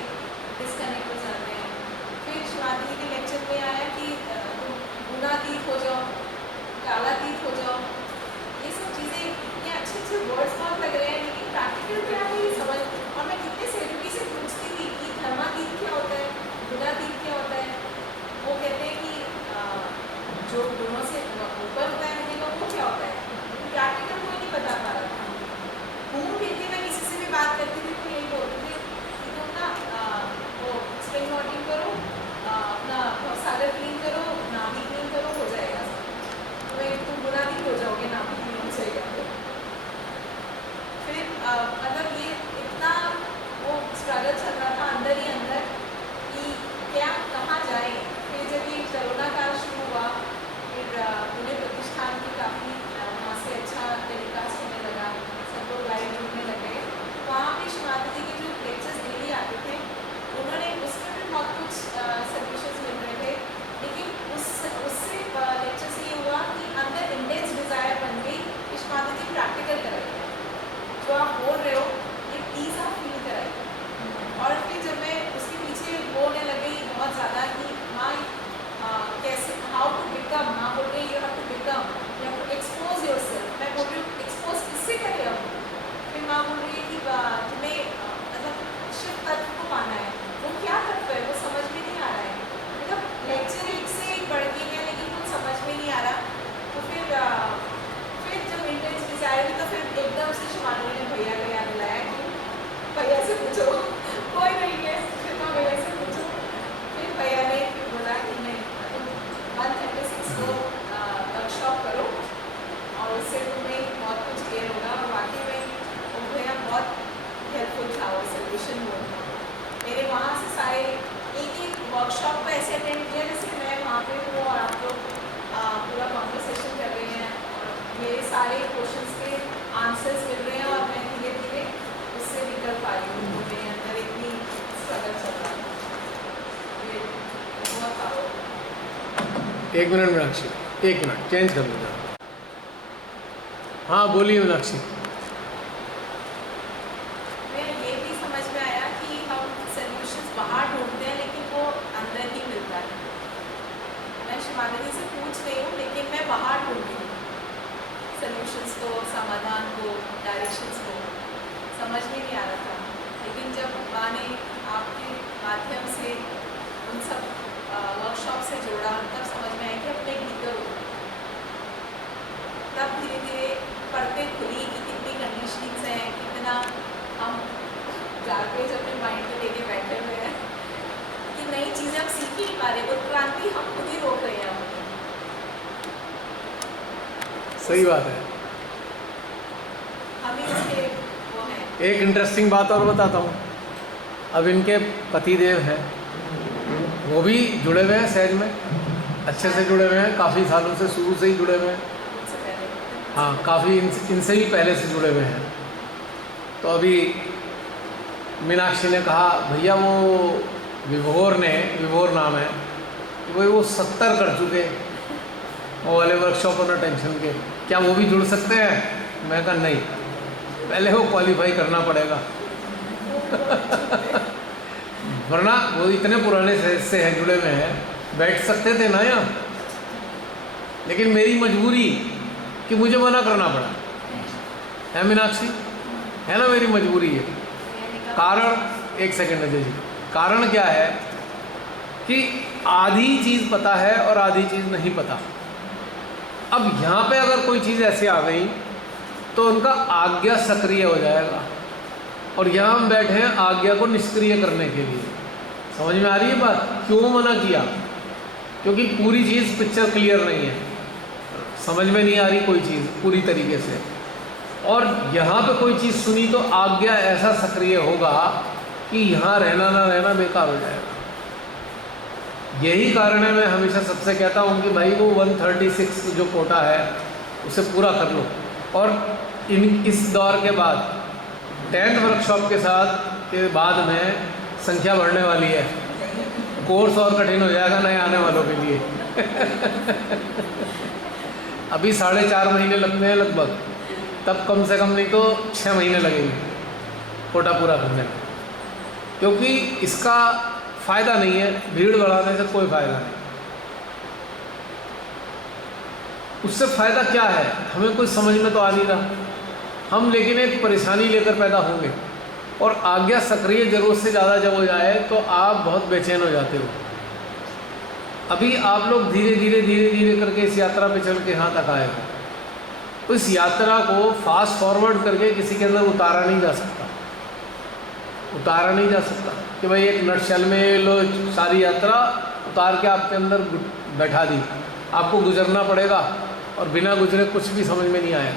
डिस्कनेक्ट हो जाते हैं। फिर शिवानी जी के लेक्चर में आया कि तुम गुणातीत हो जाओ, कालातीत हो जाओ, ये सब चीज़ें इतने अच्छे अच्छे वर्ड्स बहुत लग रहे हैं, लेकिन प्रैक्टिकल क्या है ये समझ। और मैं कितने सेलिब्रिटी से पूछती थी कि धर्मातीत क्या होता है, गुणातीत क्या होता है। वो कहते हैं कि जो गुणों से ऊपर होता है हमें लोग, वो क्या होता है, प्रैक्टिकल कोई नहीं बता पा रहा था। घूम फिर के मैं किसी से भी बात करती थी तो यही बोलती थी कि तुम ना वो स्प्रिंग वॉटिंग करो, अपना सागर क्लीन करो, नाभि क्लीन करो, हो जाएगा सब, तुम गुणातीत हो जाओगे, नाभि क्लीन हो जाएगा। फिर मतलब ये इतना वो स्ट्रगल चल रहा था अंदर ही अंदर कि क्या कहाँ जाए। फिर जब ये कोरोना काल शुरू हुआ, फिर पुणे प्रतिष्ठान की काफ़ी वहाँ से अच्छा टेलीकास्ट होने लगा, सब लोग लाइव जुड़ने लगे। वहाँ पे शिवानी जी के जो लेक्चर्स डेली आते थे, उन्होंने उसमें भी बहुत कुछ सजेशंस मिल रहे थे, लेकिन उससे लेक्चर से ये हुआ कि अंदर इंटेंस डिज़ायर बन गई कि शिवानी जी प्रैक्टिकल कराइए, जो आप बोल रहे हो ये प्लीज़ आप फील कराइए। और फिर जब मैं उसके पीछे बोलने लगी बहुत ज़्यादा कि माँ कैसे, हाउ टू बिकम, माँ बोल रही you have to become, you have to expose yourself. मैं बोल रही हूँ एक्सपोज किससे करें हम? फिर माँ बोल रही है कि तुम्हें मतलब शिव तत्व को पाना है। वो क्या तत्व है वो समझ में नहीं आ रहा है, मतलब लेक्चर एक से एक बढ़ के है लेकिन कुछ समझ में नहीं आ रहा। तो फिर जब इंटेंस डिजायर हुई तो फिर एकदम से शिवानी ने भैया का याद दिलाया कि भैया से पूछो, कोई नहीं है, फिर भैया से पूछो। फिर भैया ने फिर बोला कि नहीं, तुम 136 को वर्कशॉप करो और उससे तुम्हें बहुत कुछ क्लियर होगा। और वाकई में वो भैया बहुत हेल्पफुल था, वो सोल्यूशन बोलना। मेरे वहाँ से सारे एक वर्कशॉप को ऐसे अटेंड किया जैसे मैं वहाँ पे हूँ और आप लोग पूरा कॉन्वर्सेशन कर रहे हैं और मेरे सारे क्वेश्चंस के आंसर्स मिल रहे हैं और मैं धीरे धीरे उससे निकल पा रही हूँ। तो मेरे अंदर इतनी स्ट्रगल चल रहा है, ये बहुत पावर। एक मिनट मीनाक्षी, एक मिनट चेंज कर लीजिए। हाँ बोलिए मीनाक्षी। मैं ये भी समझ में आया कि हम सॉल्यूशंस बाहर ढूंढते हैं लेकिन वो अंदर ही मिलता है। मैं शिवानी से पूछ रही हूँ लेकिन मैं बाहर ढूंढ रही हूँ सॉल्यूशंस को, समाधान को, डायरेक्शंस को, समझ में नहीं आ रहा था। लेकिन जब माँ ने आपके माध्यम से उन सब वर्कशॉप से जोड़ा, तब समझ में आया कि अपने भीतर हो। तब धीरे धीरे पर्दे खुली कि कितनी कंडीशनिंग्स हैं, कितना हम गार्बेज अपने माइंड में लेके बैठे हुए हैं कि नई चीज़ें हम सीख ही नहीं पा रहे। उत्क्रांति हम खुद ही रोक रहे हैं अपनी। सही बात है। हम ही उसके वो हैं। एक इंटरेस्टिंग बात और बताता हूँ। अब इनके पतिदेव हैं, वो भी जुड़े हुए हैं सहज में, अच्छे से जुड़े हुए हैं, काफ़ी सालों से, शुरू से ही जुड़े हुए हैं। उनसे पहले हाँ, काफ़ी इनसे भी पहले से जुड़े हुए हैं। तो अभी मीनाक्षी ने कहा भैया वो विभोर नाम है, कि भाई वो 70 कर चुके वो वाले वर्कशॉप ऑन अटेंशन के, क्या वो भी जुड़ सकते हैं? मैं कहा नहीं, पहले वो क्वालिफाई करना पड़ेगा। वरना वो इतने पुराने से हैं, जुड़े हुए हैं, बैठ सकते थे ना यहाँ, लेकिन मेरी मजबूरी कि मुझे मना करना पड़ा है। मीनाक्षी, है ना, मेरी मजबूरी है। कारण एक सेकंड अजय जी, कारण क्या है कि आधी चीज़ पता है और आधी चीज़ नहीं पता। अब यहाँ पे अगर कोई चीज़ ऐसी आ गई तो उनका आज्ञा सक्रिय हो जाएगा, और यहाँ हम बैठे हैं आज्ञा को निष्क्रिय करने के लिए। समझ में आ रही है बात? क्यों मना किया? क्योंकि पूरी चीज़ पिक्चर क्लियर नहीं है, समझ में नहीं आ रही कोई चीज़ पूरी तरीके से, और यहाँ पे कोई चीज़ सुनी तो आज्ञा ऐसा सक्रिय होगा कि यहाँ रहना ना रहना बेकार हो जाएगा। यही कारण है मैं हमेशा सबसे कहता हूँ कि भाई वो 136 जो कोटा है उसे पूरा कर लो, और इस दौर के बाद 10th वर्कशॉप के साथ के बाद में संख्या बढ़ने वाली है, कोर्स और कठिन हो जाएगा नए आने वालों के लिए। अभी 4.5 महीने लगते हैं लगभग, तब कम से कम नहीं तो 6 महीने लगेंगे कोटा पूरा करने में, क्योंकि इसका फ़ायदा नहीं है, भीड़ बढ़ाने से कोई फ़ायदा नहीं। उससे फ़ायदा क्या है हमें कुछ समझ में तो आ नहीं रहा। हम लेकिन एक परेशानी लेकर पैदा होंगे, और आज्ञा सक्रिय ज़रूरत से ज़्यादा जब हो जाए तो आप बहुत बेचैन हो जाते हो। अभी आप लोग धीरे धीरे करके इस यात्रा पे चल के यहाँ तक आए हो, तो इस यात्रा को फास्ट फॉरवर्ड करके किसी के अंदर उतारा नहीं जा सकता, उतारा नहीं जा सकता कि भाई एक नटशेल में लो सारी यात्रा उतार के आपके अंदर बैठा दी। आपको गुजरना पड़ेगा, और बिना गुजरे कुछ भी समझ में नहीं आया,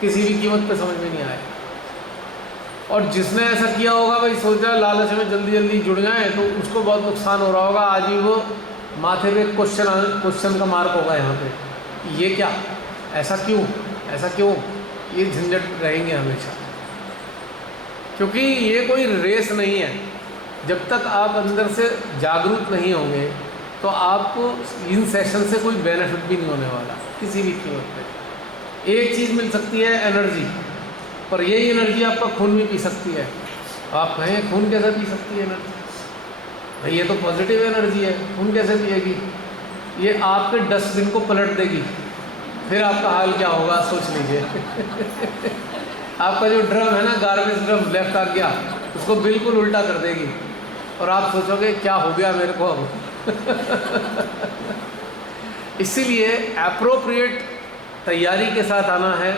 किसी भी कीमत पे समझ में नहीं आया। और जिसने ऐसा किया होगा भाई सोच रहा है लालच में जल्दी जुड़ जाए, तो उसको बहुत नुकसान हो रहा होगा। आज ही वो माथे पे क्वेश्चन का मार्क होगा यहाँ पे, ये क्या, ऐसा क्यों, ये झंझट रहेंगे हमेशा। क्योंकि ये कोई रेस नहीं है। जब तक आप अंदर से जागरूक नहीं होंगे तो आपको इन सेशन से कोई बेनिफिट भी नहीं होने वाला किसी भी कीमत पे। एक चीज़ मिल सकती है एनर्जी, पर यही एनर्जी आपका खून भी पी सकती है। आप कहें खून कैसे पी सकती है एनर्जी? भाई ये तो पॉजिटिव एनर्जी है, खून कैसे पिएगी? ये आपके डस्टबिन को पलट देगी, फिर आपका हाल क्या होगा सोच लीजिए। आपका जो ड्रम है ना, गार्बेज ड्रम लेफ्ट आ गया, उसको बिल्कुल उल्टा कर देगी, और आप सोचोगे क्या हो गया मेरे को अब। इसीलिए एप्रोप्रिएट तैयारी के साथ आना है,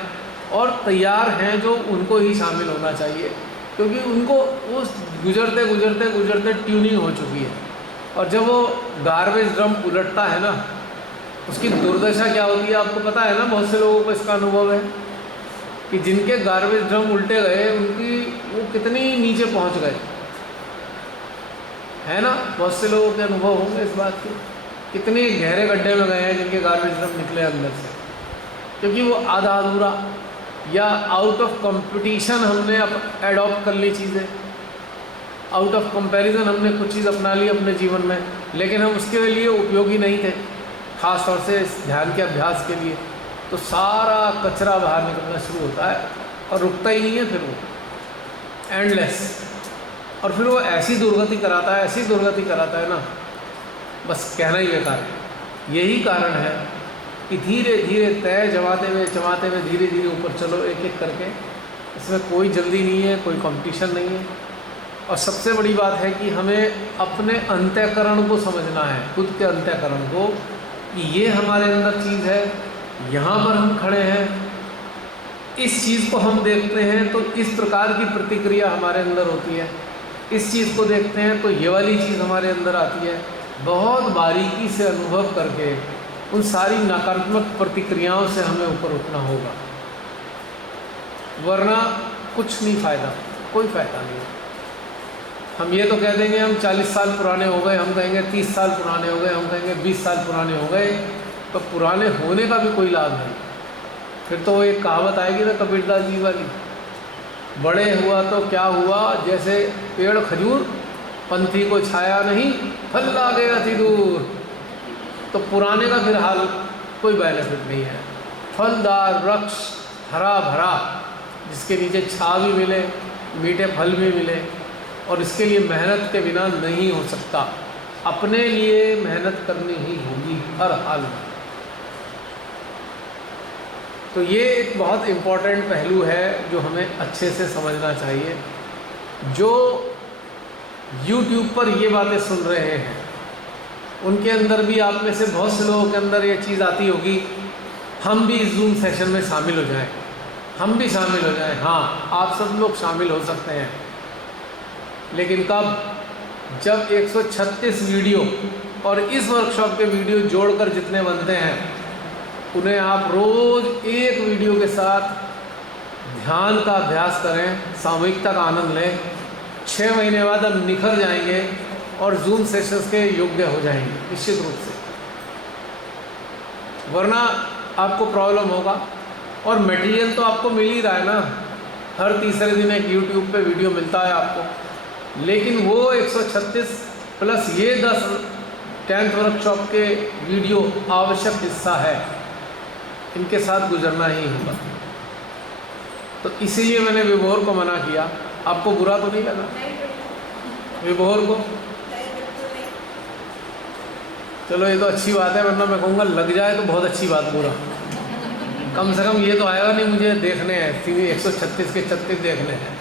और तैयार हैं जो उनको ही शामिल होना चाहिए, क्योंकि उनको उस गुजरते ट्यूनिंग हो चुकी है। और जब वो गार्बेज ड्रम उलटता है ना, उसकी दुर्दशा क्या होती है आपको पता है ना। बहुत से लोगों को इसका अनुभव है कि जिनके गार्बेज ड्रम उल्टे गए उनकी वो कितनी नीचे पहुंच गए, है ना। बहुत से लोगों के अनुभव होंगे इस बात के, कितने गहरे गड्ढे में गए हैं जिनके गार्बेज ड्रम निकले अंदर से, क्योंकि वो आधा अधूरा या आउट ऑफ कंपटीशन हमने एडॉप्ट कर ली चीज़ें, आउट ऑफ कंपैरिजन हमने कुछ चीज़ अपना ली अपने जीवन में, लेकिन हम उसके लिए उपयोगी नहीं थे, ख़ास तौर से ध्यान के अभ्यास के लिए। तो सारा कचरा बाहर निकलना शुरू होता है और रुकता ही नहीं है, फिर वो एंडलेस, और फिर वो ऐसी दुर्गति कराता है ना, बस कहना ही बेकार है। यही कारण है कि धीरे धीरे तय जमाते हुए धीरे धीरे ऊपर चलो, एक एक करके। इसमें कोई जल्दी नहीं है, कोई कंपटीशन नहीं है, और सबसे बड़ी बात है कि हमें अपने अंतःकरण को समझना है, खुद के अंतःकरण को, कि ये हमारे अंदर चीज़ है, यहाँ पर हम खड़े हैं, इस चीज़ को हम देखते हैं तो इस प्रकार की प्रतिक्रिया हमारे अंदर होती है, इस चीज़ को देखते हैं तो ये वाली चीज़ हमारे अंदर आती है। बहुत बारीकी से अनुभव करके उन सारी नकारात्मक प्रतिक्रियाओं से हमें ऊपर उठना होगा, वरना कुछ नहीं फ़ायदा, कोई फ़ायदा नहीं। हम ये तो कह देंगे हम 40 साल पुराने हो गए, हम कहेंगे 30 साल पुराने हो गए, हम कहेंगे 20 साल पुराने हो गए, तो पुराने होने का भी कोई लाभ नहीं। फिर तो एक कहावत आएगी ना कबीरदास जी वाली, बड़े हुआ तो क्या हुआ, जैसे पेड़ खजूर, पंथी को छाया नहीं, फल लागे अति दूर। तो पुराने का फिर हाल कोई बेनिफिट नहीं है। फलदार वृक्ष हरा भरा, जिसके नीचे छाव भी मिले, मीठे फल भी मिले, और इसके लिए मेहनत के बिना नहीं हो सकता। अपने लिए मेहनत करनी ही होगी हर हाल में। तो ये एक बहुत इम्पॉर्टेंट पहलू है जो हमें अच्छे से समझना चाहिए। जो YouTube पर ये बातें सुन रहे हैं, उनके अंदर भी आप में से बहुत से लोगों के अंदर ये चीज़ आती होगी, हम भी इस जूम सेशन में शामिल हो जाएं, हम भी शामिल हो जाएं। हाँ, आप सब लोग शामिल हो सकते हैं, लेकिन कब? जब 136 वीडियो और इस वर्कशॉप के वीडियो जोड़कर जितने बनते हैं, उन्हें आप रोज़ एक वीडियो के साथ ध्यान का अभ्यास करें, सामूहिकता का आनंद लें। 6 महीने बाद हम निखर जाएंगे और जूम सेशंस के योग्य हो जाएंगे निश्चित रूप से, वरना आपको प्रॉब्लम होगा। और मटेरियल तो आपको मिल ही रहा है ना, हर तीसरे दिन एक YouTube पे वीडियो मिलता है आपको, लेकिन वो 136 प्लस ये 10 10th वर्कशॉप के वीडियो आवश्यक हिस्सा है, इनके साथ गुजरना ही होगा। तो इसीलिए मैंने विभोर को मना किया। आपको बुरा तो नहीं लगा विभोर को? चलो ये तो अच्छी बात है, वरना मैं कहूँगा लग जाए तो बहुत अच्छी बात। बुरा कम से कम ये तो आएगा नहीं, मुझे देखने हैं 136 के 36 देखने हैं,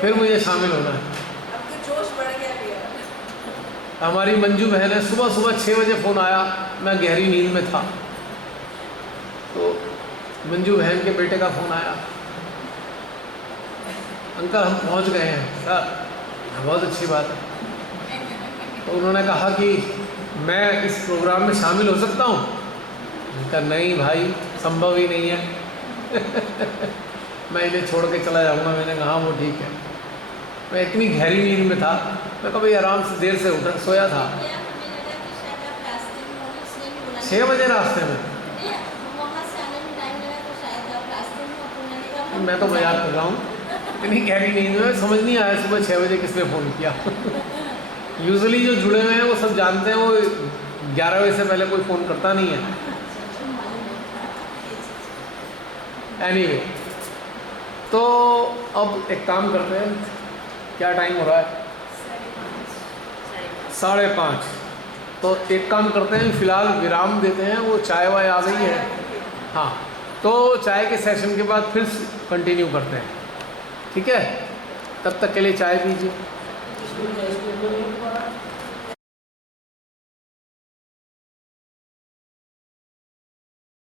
फिर मुझे शामिल होना है। अब तो जोश बढ़ गया भैया। हमारी मंजू बहन है, सुबह सुबह 6 बजे फ़ोन आया, मैं गहरी नींद में था, तो मंजू बहन के बेटे का फ़ोन आया, अंकल हम पहुंच गए हैं। सर बहुत अच्छी बात है। तो उन्होंने कहा कि मैं इस प्रोग्राम में शामिल हो सकता हूँ? उनका नहीं भाई, संभव ही नहीं है मैं इन्हें छोड़ के चला जाऊँगा। मैंने कहा वो ठीक है। मैं इतनी गहरी नींद में था, मैं कहा भाई आराम से देर से उठा, सोया था। 6 बजे रास्ते में? मैं तो मजाक कर रहा हूँ, इतनी गहरी नींद में समझ नहीं आया सुबह 6 बजे किसने फ़ोन किया यूजुअली जो जुड़े हुए हैं वो सब जानते हैं, वो 11 बजे से पहले कोई फ़ोन करता नहीं है। एनीवे, तो अब एक काम करते हैं, क्या टाइम हो रहा है? 5:30। तो एक काम करते हैं, फ़िलहाल विराम देते हैं, वो चाय वाय आ गई है। हाँ, तो चाय के सेशन के बाद फिर कंटिन्यू करते हैं, ठीक है? तब तक के लिए चाय पीजिए।